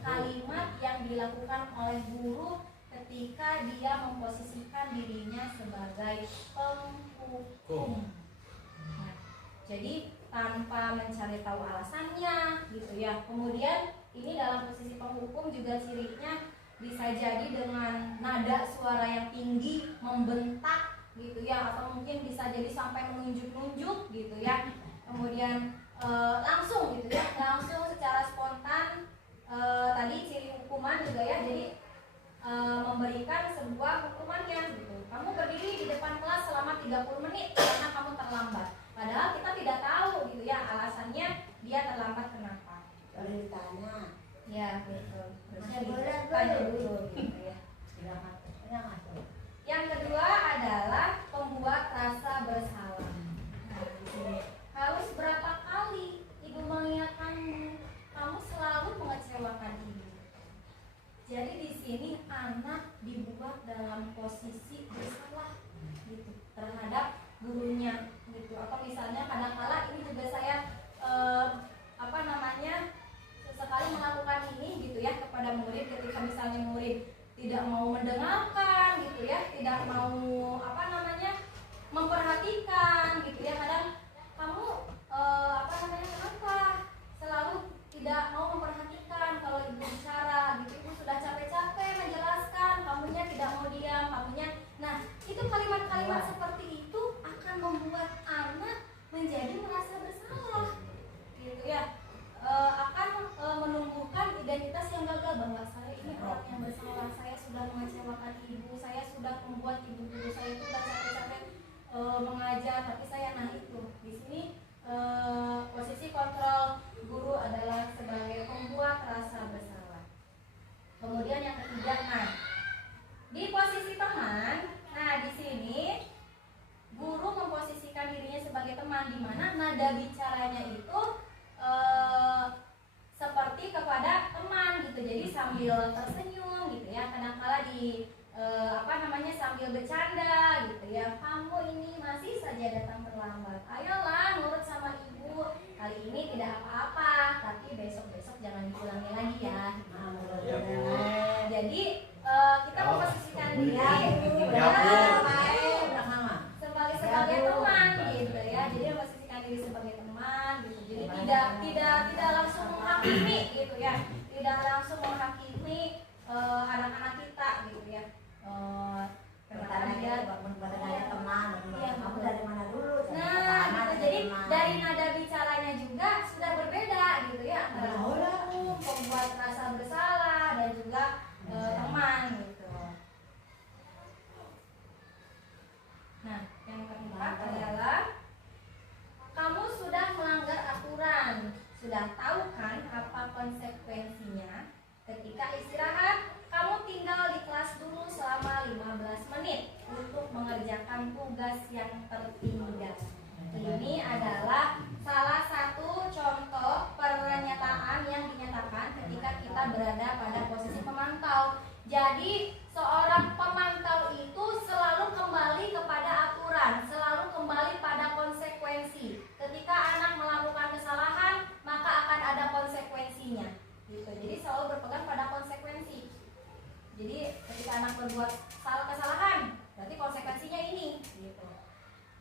kalimat yang dilakukan oleh guru ketika dia memposisikan dirinya sebagai penghukum. Nah, jadi tanpa mencari tahu alasannya gitu ya. Kemudian ini dalam posisi penghukum juga cirinya bisa jadi dengan nada suara yang tinggi, membentak gitu ya, atau mungkin bisa jadi sampai menunjuk-nunjuk gitu ya. Kemudian langsung gitu ya, langsung secara spontan. Tadi ciri hukuman juga ya, jadi memberikan sebuah hukumannya gitu. Kamu berdiri di depan kelas selama 30 menit karena kamu terlambat. Padahal kita tidak tahu gitu ya alasannya dia terlambat kenapa. Kalau ditanya, Ya betul. Harusnya Boleh, ditanya boleh. dulu gitu ya. tidak masuk. Yang kedua adalah pembuat rasa bersalah. Nah, di sini harus berapa kali ibu mengingatkanmu, kamu selalu mengecewakan ibu. Jadi di sini anak dibuat dalam posisi bersalah gitu terhadap gurunya gitu. Atau misalnya kadang-kala ini juga saya sesekali melakukan ini gitu ya kepada murid ketika misalnya murid tidak mau mendengarkan gitu ya, tidak mau memperhatikan gitu ya. Kadang kamu kenapa selalu tidak mau memperhatikan kalau ibu bicara gitu, ibu sudah capek-capek menjelaskan, kamunya tidak mau diam, kamunya. Nah, itu kalimat-kalimat seperti itu akan membuat anak menjadi merasa bersalah gitu ya. Akan menumbuhkan identitas yang gagal bahwa saya ini orang yang bersalah, saya sudah mengecewakan ibu, saya sudah membuat ibu guru saya itu sudah capek-capek mengajar, tapi saya itu di sini posisi kontrol guru adalah sebagai pembuat rasa bersalah. Kemudian yang ketiga, di posisi teman, di sini guru memposisikan dirinya sebagai teman, di mana nada bicaranya itu seperti kepada teman gitu, jadi sambil tersenyum gitu ya, kadang-kala sambil bercanda gitu ya, kamu ini masih saja datang terlambat, ayolah nurut sama ibu, kali ini tidak apa-apa, tapi besok-besok jangan diulangi lagi ya. Jadi kita memposisikan diri sebagai teman gitu ya, jadi memposisikan diri sebagai teman gitu, jadi tidak langsung menghakimi gitu ya, tidak langsung menghakimi anak-anak kita gitu ya. Pertanyaan dia teman, kamu dari mana dulu? Nah, gitu. Jadi dari nada bicaranya juga sudah berbeda gitu ya, antara guru, pembuat rasa bersalah dan juga teman gitu. Nah, yang keempat adalah kamu sudah melanggar aturan. Sudah tahu kan apa konsekuensinya? Ketika istirahat, kamu tinggal di kelas dulu selama 15 menit untuk mengerjakan tugas yang tertinggal. Ini adalah salah satu contoh pernyataan yang dinyatakan ketika kita berada pada posisi pemantau. Jadi seorang pemantau itu selalu kembali kepada aturan, selalu kembali pada konsekuensi. Ketika anak melakukan kesalahan, maka akan ada konsekuensinya. Gitu. Jadi selalu berpegang pada konsekuensi. Jadi ketika anak berbuat kesalahan, berarti konsekuensinya ini. Gitu.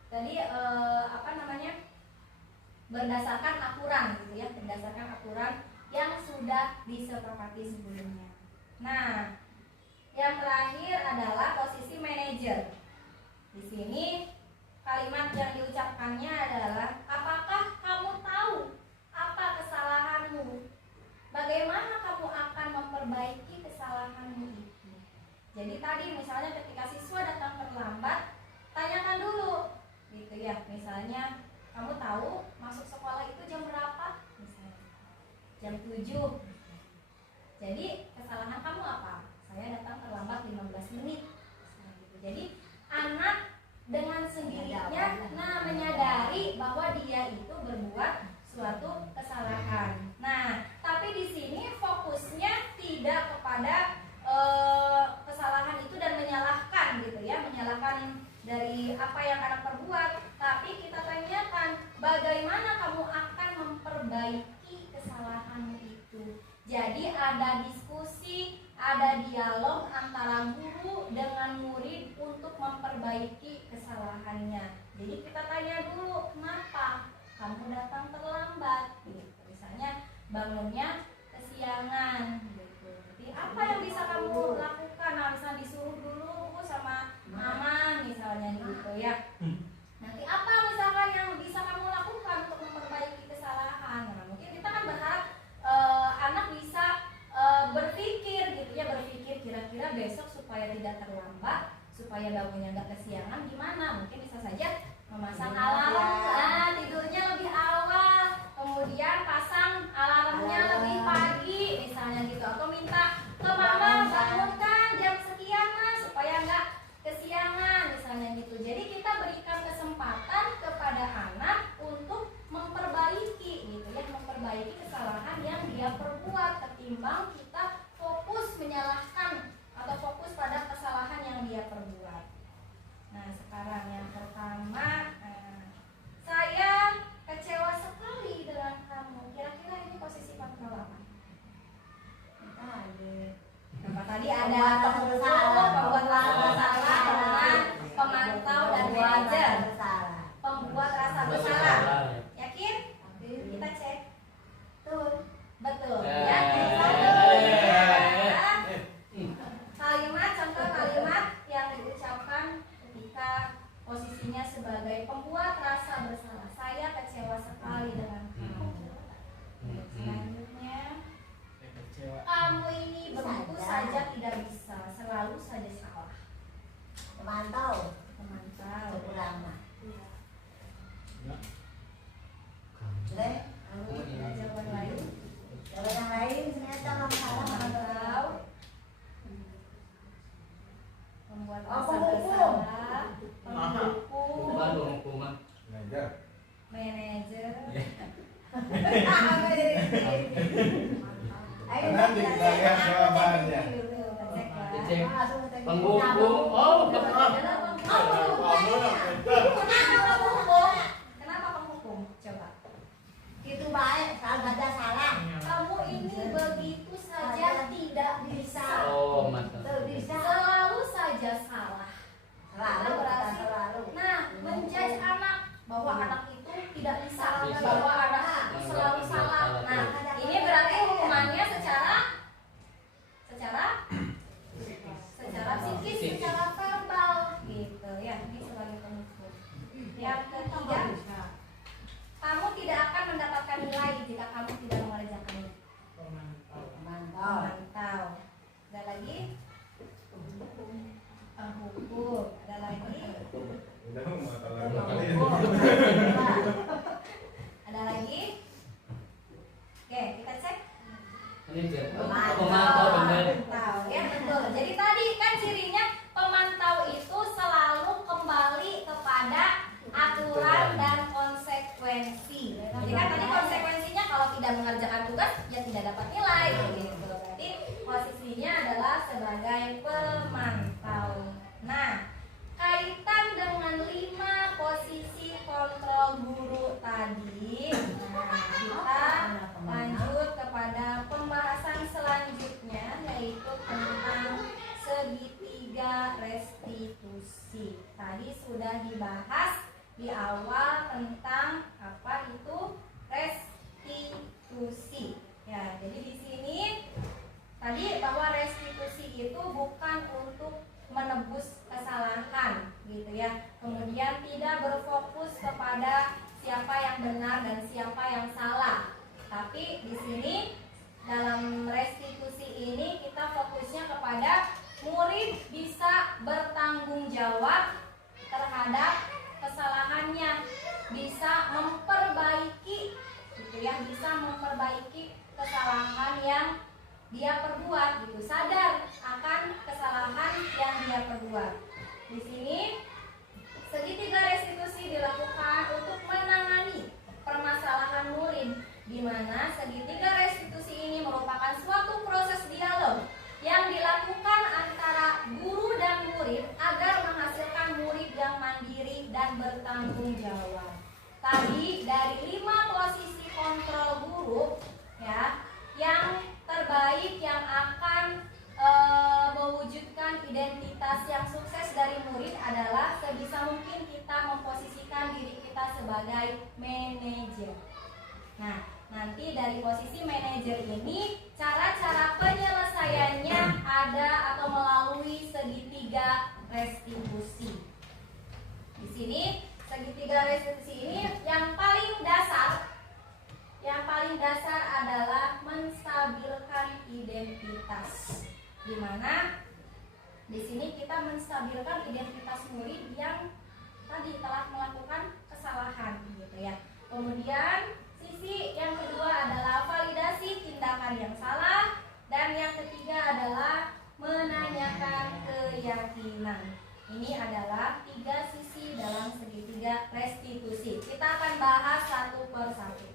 Jadi berdasarkan aturan, gitu ya, berdasarkan aturan yang sudah disepakati sebelumnya. Nah, yang terakhir adalah posisi manajer. Di sini kalimat yang diucapkannya adalah, apakah kamu tahu apa kesalahanmu? Bagaimana kamu akan memperbaiki kesalahanmu itu? Jadi tadi misalnya ketika siswa datang terlambat, tanyakan dulu, gitu ya. Misalnya kamu tahu masuk sekolah itu jam berapa? Misalnya jam 7. Jadi kesalahan kamu apa? Saya datang terlambat 15 menit. Jadi anak dengan sendirinya menyadari bahwa dia itu berbuat suatu kesalahan. Nah, tapi di sini fokusnya tidak kepada kesalahan itu dan menyalahkan gitu ya, menyalahkan dari apa yang anak perbuat, tapi kita tanyakan bagaimana kamu akan memperbaiki kesalahanmu itu. Jadi ada diskusi, ada dialog antara guru dengan murid untuk memperbaiki kesalahannya. Jadi kita tanya dulu, kenapa kamu datang terlambat? Gitu. Misalnya bangunnya kesiangan. Gitu. Jadi apa yang bisa kamu lakukan? Nah, misalnya disuruh dulu sama mama misalnya gitu ya. Nanti apa misalkan yang bisa kamu lakukan untuk memperbaiki kesalahan? Nah, mungkin kita kan berharap anak bisa berpikir gitu ya, berpikir kira-kira besok supaya tidak terlambat, supaya bangunnya nggak kesiangan gimana. Mungkin bisa saja memasang alarm, tidurnya lebih awal, kemudian pasang alarmnya lebih pagi misalnya gitu, atau minta ke mama bangunkan jam sekian mas supaya nggak kesiangan misalnya gitu. Jadi kita berikan kesempatan kepada anak untuk memperbaiki gitu ya, memperbaiki kesalahan yang dia perbuat, ketimbang kita fokus menyalahkan atau fokus pada kesalahan yang dia perbuat. Nah sekarang yang pertama, saya kecewa sekali dengan kamu. Kira-kira ini posisi kontrol apa? Apa tadi ada pembuat rasa bersalah, teman, pemantau dan manajer. Pembuat rasa bersalah. Yakin? Kita cek. Tuh, betul. Ya. Kalimat, contoh kalimat yang diucapkan ketika posisinya sebagai pembuat rasa bersalah. Saya kecewa sekali dengan kamu. Selanjutnya, kamu ini begitu saja tidak bisa, selalu saja salah. Memantau. Lama. Ada jawaban lain? Kalau yang lain ternyata masalah Memantau. Membuat Oh, rasa penghukum. bersalah. Penghukum. Hukuman. Manajer. Nanti kita lihat jawabannya. Dicek. Penghukum. Oh, Kenapa penghukum? Kenapa penghukum? Coba. itu baik, salah baca salah. Kamu ini begitu saja tidak bisa. Oh, mantap. Bisa. Selalu saja salah. Selalu, selalu. Nah, menjudge anak bahwa anak itu tidak bisa, Bisa. bahwa anak itu selalu salah. Nah, ini berarti hukumannya secara psikis, secara verbal gitu ya. Ini sebagai penghukum. Yang ketiga, kamu tidak akan mendapatkan nilai jika kamu tidak mengerjakannya. Memantau. Ada lagi? Hukum. Ada lagi? Ada lagi? Oke, kita cek. Ini pemantau benar. Pemantau, ya betul. Jadi tadi kan cirinya pemantau itu selalu kembali kepada aturan dan konsekuensi. Jadi kan tadi konsekuensinya kalau tidak mengerjakan tugas ya tidak dapat nilai gitu. Berarti posisinya adalah sebagai pemantau. Nah, kaitan dengan 5 posisi kontrol guru tadi, kita lanjut kepada pembahasan selanjutnya, yaitu tentang segitiga restitusi. Tadi sudah dibahas di awal tentang apa itu restitusi. Ya, jadi di sini tadi bahwa restitusi itu bukan untuk menebus kesalahan gitu ya. Kemudian tidak berfokus kepada siapa yang benar dan siapa yang salah. Tapi di sini dalam restitusi ini kita fokusnya kepada murid bisa bertanggung jawab terhadap kesalahannya, bisa memperbaiki gitu ya, bisa memperbaiki kesalahan yang dia perbuat gitu, sadar akan kesalahan yang dia perbuat. Di sini segitiga restitusi dilakukan untuk menangani permasalahan murid, di mana segitiga restitusi ini merupakan suatu proses dialog yang dilakukan antara guru dan murid agar menghasilkan murid dan bertanggung jawab. Tadi dari 5 posisi kontrol guru ya, yang terbaik yang akan mewujudkan identitas yang sukses dari murid adalah sebisa mungkin kita memposisikan diri kita sebagai manajer. Nah, nanti dari posisi manajer ini cara-cara penyelesaiannya ada atau melalui segitiga restitusi. Di sini segitiga restitusi ini yang paling dasar adalah menstabilkan identitas. Di mana di sini kita menstabilkan identitas murid yang tadi telah melakukan kesalahan gitu ya. Kemudian sisi yang kedua adalah validasi tindakan yang salah, dan yang ketiga adalah menanyakan keyakinan. Ini adalah 3 sisi dalam segitiga restitusi. Kita akan bahas satu per satu.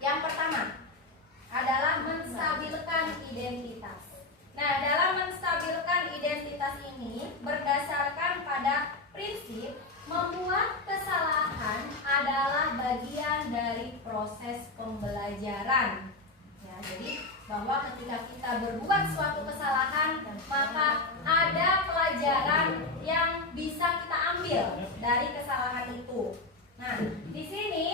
Yang pertama adalah menstabilkan identitas. Nah, dalam menstabilkan identitas ini berdasarkan pada prinsip membuat kesalahan adalah bagian dari proses pembelajaran. Ya, jadi bahwa ketika kita berbuat suatu kesalahan, maka ada pelajaran yang bisa kita ambil dari kesalahan itu. Nah, di sini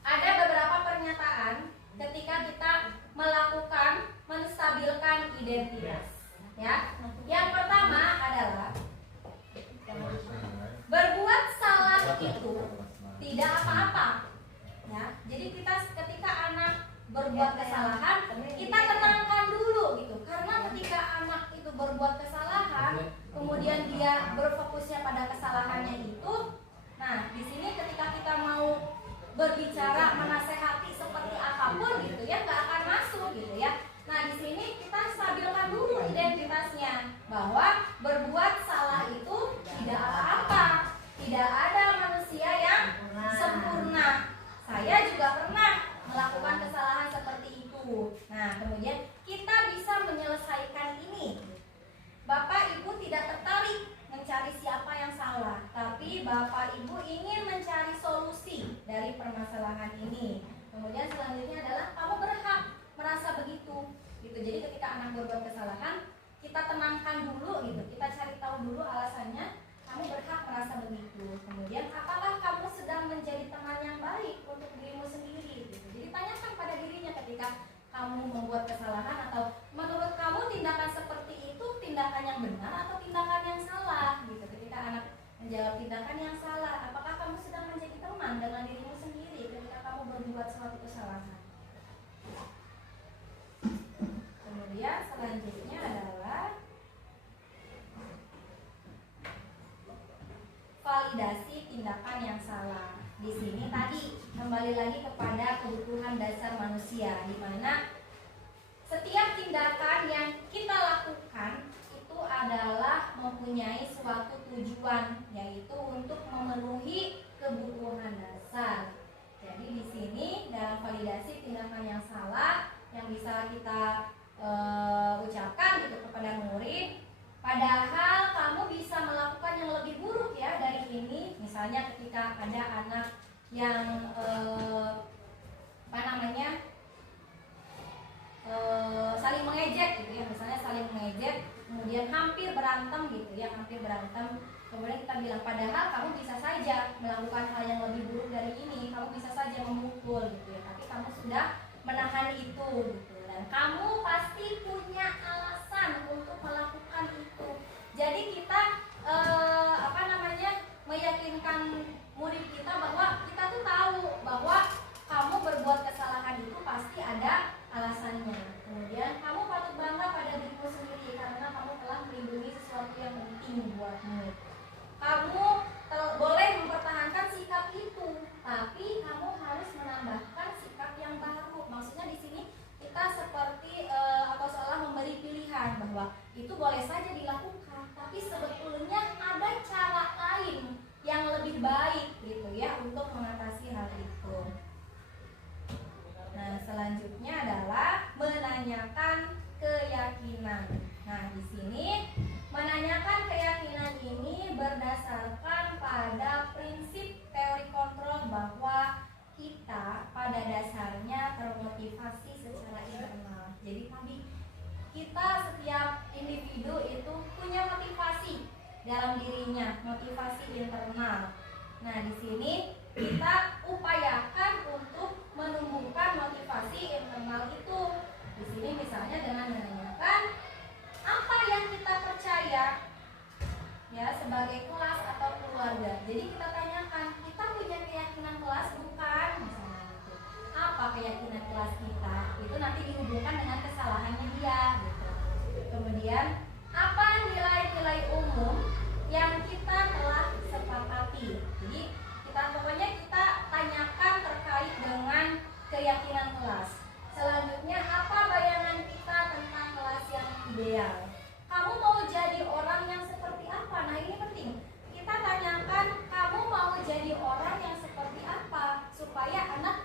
ada beberapa pernyataan ketika kita melakukan menstabilkan identitas. Ya, yang pertama adalah berbuat salah itu tidak apa-apa. Ya, jadi kita ketika anak berbuat kesalahan, kita tenangkan dulu gitu. Karena ketika anak itu berbuat kesalahan, kemudian dia berfokusnya pada kesalahannya itu. Nah, di sini ketika kita mau berbicara menasehati seperti apapun gitu ya, nggak akan masuk gitu ya. Nah, di sini kita stabilkan dulu identitasnya bahwa berbuat salah itu tidak apa-apa. Tidak ada manusia yang sempurna. Saya juga pernah melakukan kesalahan seperti itu. Nah, kemudian kita bisa menyelesaikan ini. Bapak Ibu tidak tertarik mencari siapa yang salah, tapi Bapak Ibu ingin mencari solusi dari permasalahan ini. Kemudian selanjutnya adalah kamu berhak merasa begitu. Gitu. Jadi ketika anak berbuat kesalahan, kita tenangkan dulu gitu. Kita cari tahu dulu alasannya. Kamu berhak merasa begitu. Kemudian apakah kamu sedang menjadi teman yang baik untuk dirimu sendiri gitu. Jadi tanyakan pada dirinya ketika kamu membuat kesalahan, atau menurut kamu tindakan seperti itu tindakan yang benar atau tindakan yang salah gitu. Ketika anak menjawab tindakan yang salah, apakah kamu sedang menjadi teman dengan dirimu sendiri ketika kamu berbuat suatu kesalahan. Kemudian selanjutnya adalah validasi tindakan yang salah. Di sini tadi kembali lagi kepada kebutuhan dasar manusia, di mana setiap tindakan yang kita lakukan itu adalah mempunyai suatu tujuan, yaitu untuk memenuhi kebutuhan dasar. Jadi di sini dalam validasi tindakan yang salah yang bisa kita ucapkan gitu kepada murid, padahal kamu bisa melakukan yang lebih buruk ya dari ini. Misalnya ketika ada anak yang saling mengejek gitu ya, misalnya saling mengejek, kemudian hampir berantem gitu ya, kemudian kita bilang padahal kamu bisa saja melakukan hal yang lebih buruk dari ini, kamu bisa saja memukul gitu ya, tapi kamu sudah menahan itu gitu, dan kamu pasti punya alasan untuk melakukan itu. Jadi kita meyakinkan murid kita bahwa kita tuh tahu bahwa kamu berbuat kesalahan itu pasti ada alasannya. Kemudian kamu patut bangga pada dirimu sendiri karena kamu telah melindungi sesuatu yang penting buatmu. Kamu boleh mempertahankan sikap itu, tapi kamu harus menambahkan sikap yang baru. Maksudnya di sini kita seperti atau seolah memberi pilihan bahwa itu boleh saja dilakukan, tapi sebetulnya ada cara lain yang lebih baik gitu ya untuk mengatasi hal itu. Nah, selanjutnya adalah menanyakan keyakinan. Nah, di sini menanyakan keyakinan ini motivasi secara internal. Jadi tadi kita setiap individu itu punya motivasi dalam dirinya, motivasi internal. Nah, di sini kita upayakan untuk menumbuhkan motivasi internal itu. Di sini misalnya dengan menanyakan apa yang kita percaya ya sebagai kelas atau keluarga. Jadi kita tanyakan, kita punya keyakinan kelas bukan? Misalnya gitu. Apa keyakinan kelas kita? Itu nanti dihubungkan dengan kesalahannya dia gitu. Kemudian apa nilai-nilai umum yang kita telah sepakati. Jadi pokoknya kita tanyakan terkait dengan keyakinan kelas. Selanjutnya apa bayangan kita tentang kelas yang ideal? Kamu mau jadi orang yang seperti apa? Nah, ini penting. Kita tanyakan kamu mau jadi orang yang seperti apa supaya anak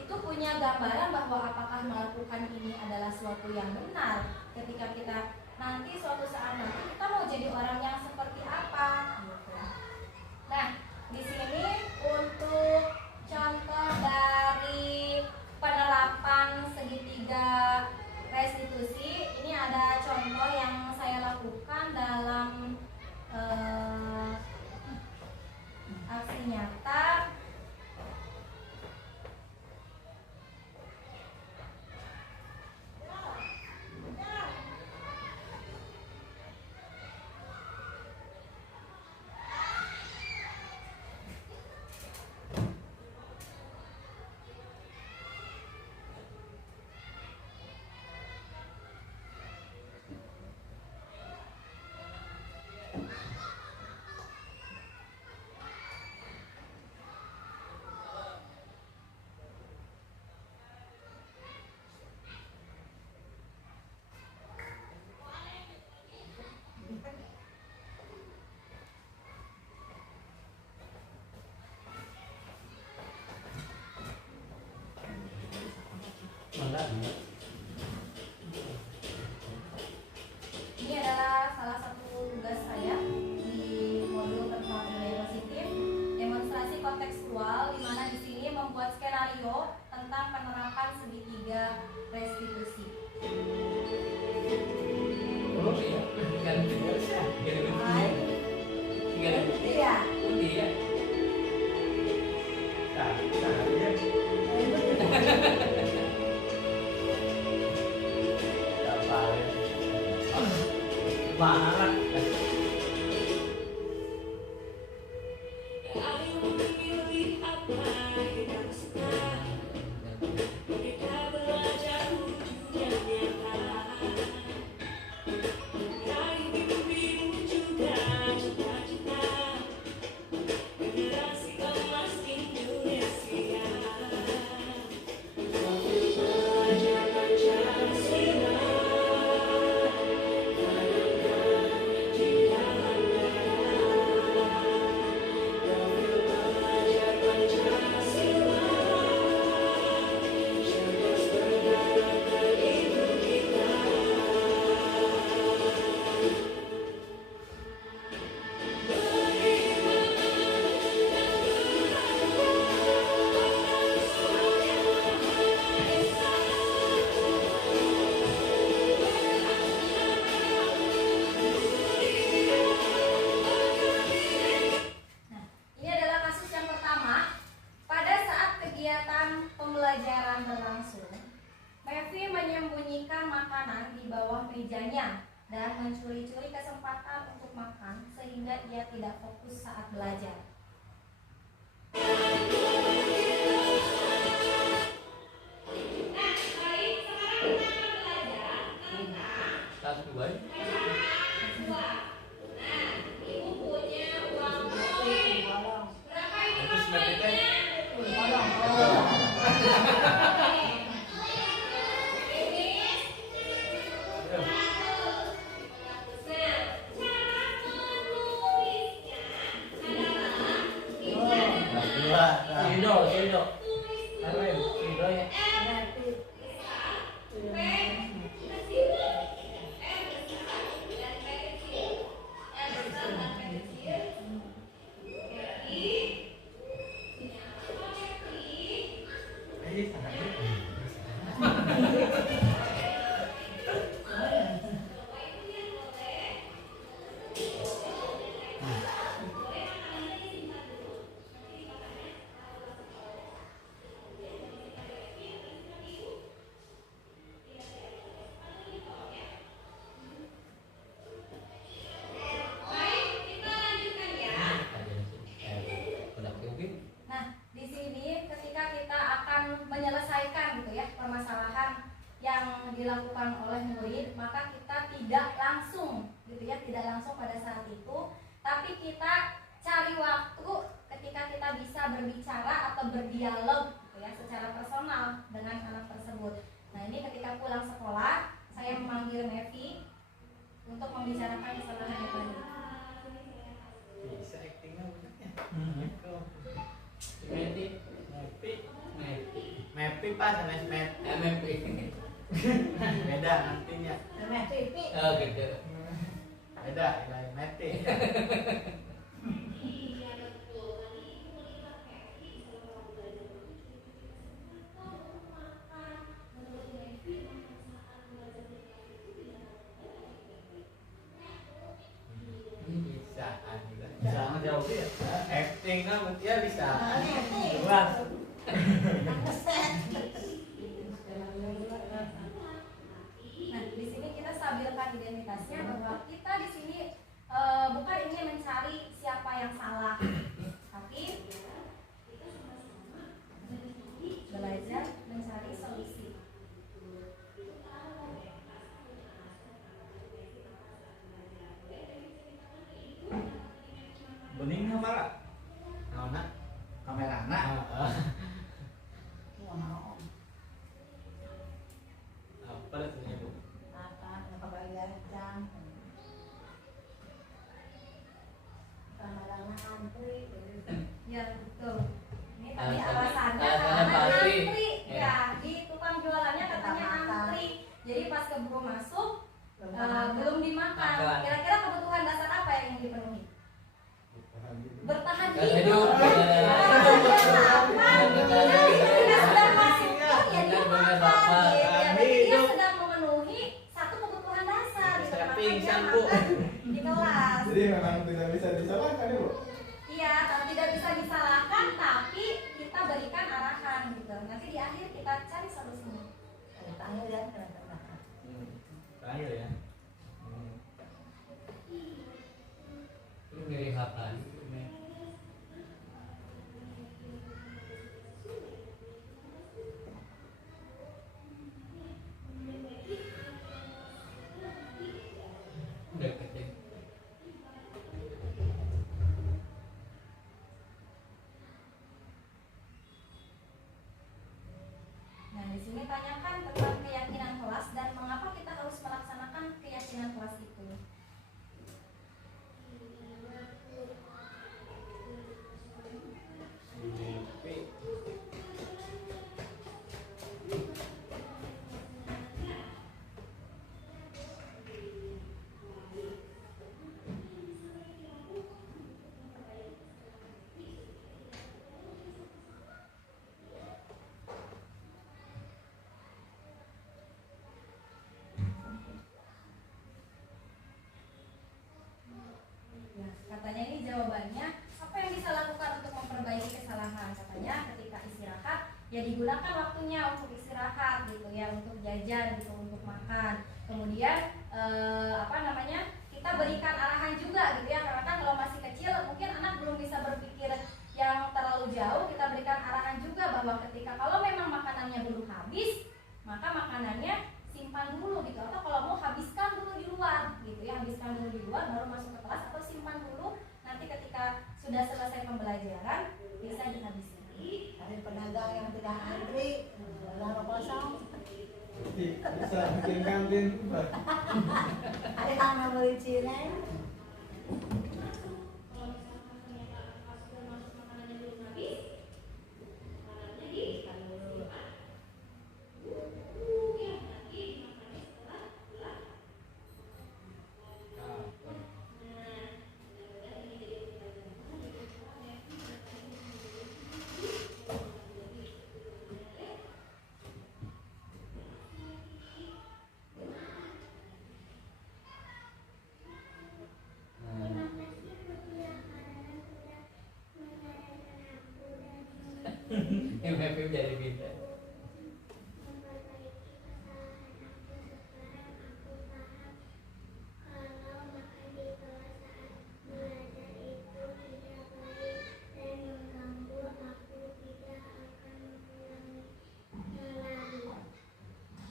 itu punya gambaran bahwa apakah melakukan ini adalah suatu yang benar. Ketika kita nanti suatu saat nanti kita mau jadi orang yang seperti apa gitu. Nah, di sini untuk contoh dari penerapan segitiga restitusi, ini ada contoh yang saya lakukan dalam aksi nyata. Ini adalah salah satu tugas saya di modul tentang nilai positif, demonstrasi kontekstual, di mana di sini membuat skenario tentang penerapan segitiga restitusi. Oh iya, tinggal Iya. iya. Banget. mejanya dan mencuri-curi kesempatan untuk makan sehingga dia tidak fokus saat belajar. Satu dua. Ibu punya uang berapa ini? Itu sebenarnya maka kita tidak langsung gitu ya, tidak langsung pada saat itu, tapi kita cari waktu ketika kita bisa berbicara atau berdialog gitu ya secara personal dengan anak tersebut. Nah, ini ketika pulang sekolah saya memanggil Mevi untuk membicarakan kesalahan yang tadi. Bisa actingnya budaknya. Meti. Mepi. Meti. Mepi pas sama Met. MMP. Beda nantinya. Namanya pipi. Oh gitu. Beda, lain Meti. Bisaan juga. Bisa ngejawab ya. Acting kan ya bisa. Namanya acting. Jelas. Keset. Nah, di sini kita stabilkan identitasnya bahwa kita di sini bukan ingin mencari siapa yang salah, tapi belajar mencari solusi. Bening apa lah? Naona? Kamera anak. Wow. Apa rasanya bu? Apa? Kebagian jam. Kadang-kadang antri. Ya betul. Ini tadi Alasannya- alasannya alasannya karena pasti. antri. Ya. Ya, di tukang jualannya katanya Makan. antri. Jadi pas keburu masuk Belum belum dimakan. Makan. Kira-kira kebutuhan dasar apa yang ingin dipenuhi? Bertahan Kan hidup. hidup. Jadi ketika sedang masuk pun ya dia Benar, makan Bapak. gitu ya. Berarti dia Hidup. sedang memenuhi satu kebutuhan dasar gitu. Saya Makanya pingsan, dia Bu. makan di kelas. Jadi memang tidak bisa disalahkan ya Bu? Iya, tapi tidak bisa disalahkan, tapi kita berikan arahan gitu. Nanti di akhir kita cari solusinya. Panggil ya, kena-kena. Panggil ya. Lu milih apa? Udah kecil. Nah, di sini tanyakan tentang keyakinan kelas dan mengapa kita harus melaksanakan keyakinan kelas itu. Mepi. Nah, katanya ini jawabannya, apa yang bisa lakukan untuk memperbaiki kesalahan? Katanya ketika istirahat, ya digunakan waktunya untuk istirahat gitu ya, untuk jajan gitu, untuk makan. Kemudian kita berikan arahan juga gitu ya, karena kan kalau masih kecil mungkin anak belum bisa berpikir yang terlalu jauh. Kita berikan arahan juga bahwa ketika kalau memang makanannya belum habis, maka makanannya simpan dulu gitu, atau kalau mau habiskan dulu di luar gitu ya, habiskan dulu di luar baru masuk ke kelas, atau simpan dulu nanti ketika sudah selesai pembelajaran bisa dihabiskan. Ada pedagang yang tidak antri, dagang kosong. Bisa bikin kantin Pak. Ada yang mau beli cireng. MMP jadi pintar.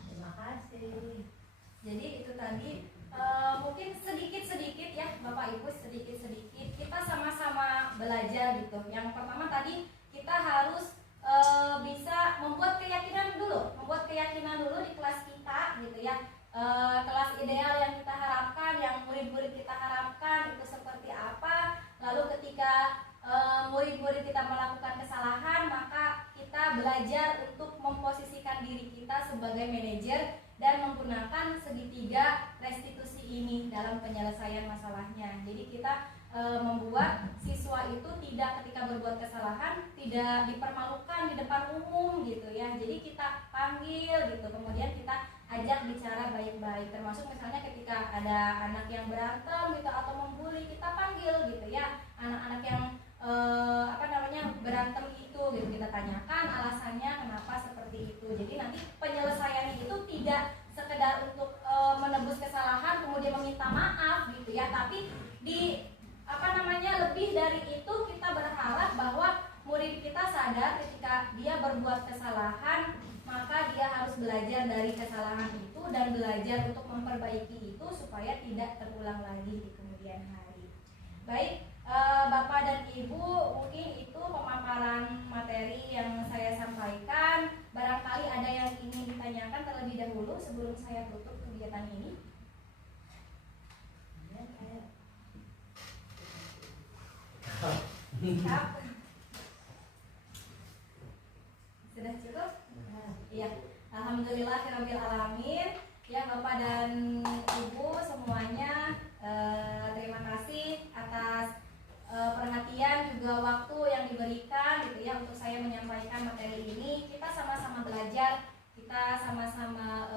Terima kasih. Jadi itu tadi belajar untuk memposisikan diri kita sebagai manajer dan menggunakan segitiga restitusi ini dalam penyelesaian masalahnya. Jadi kita membuat siswa itu tidak ketika berbuat kesalahan tidak dipermalukan di depan umum gitu ya. Jadi kita panggil gitu, kemudian kita ajak bicara baik-baik. Termasuk misalnya ketika ada anak yang berantem gitu atau membuli, kita panggil gitu ya. Anak-anak yang berantem itu gitu, kita tanyakan alasannya kenapa seperti itu. Jadi nanti penyelesaiannya itu tidak sekedar untuk menebus kesalahan kemudian meminta maaf gitu ya, tapi di lebih dari itu kita berharap bahwa murid kita sadar ketika dia berbuat kesalahan maka dia harus belajar dari kesalahan itu dan belajar untuk memperbaiki itu supaya tidak terulang lagi di kemudian hari. Baik, Bapak dan Ibu, mungkin itu pemaparan materi yang saya sampaikan. Barangkali ada yang ingin ditanyakan terlebih dahulu sebelum saya tutup kegiatan ini. Siap. Sudah cukup? Iya. Alhamdulillahirabbil alamin. Ya, Bapak dan Ibu semuanya, terima kasih atas perhatian juga waktu yang diberikan gitu ya untuk saya menyampaikan materi ini. Kita sama-sama belajar, kita sama-sama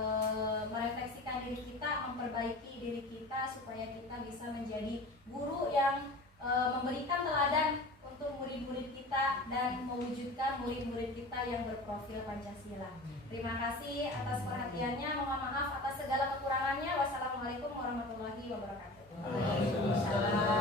merefleksikan diri kita, memperbaiki diri kita supaya kita bisa menjadi guru yang memberikan teladan untuk murid-murid kita dan mewujudkan murid-murid kita yang berprofil Pancasila. Terima kasih atas perhatiannya. Mohon maaf atas segala kekurangannya. Wassalamualaikum warahmatullahi wabarakatuh. Waalaikumsalam.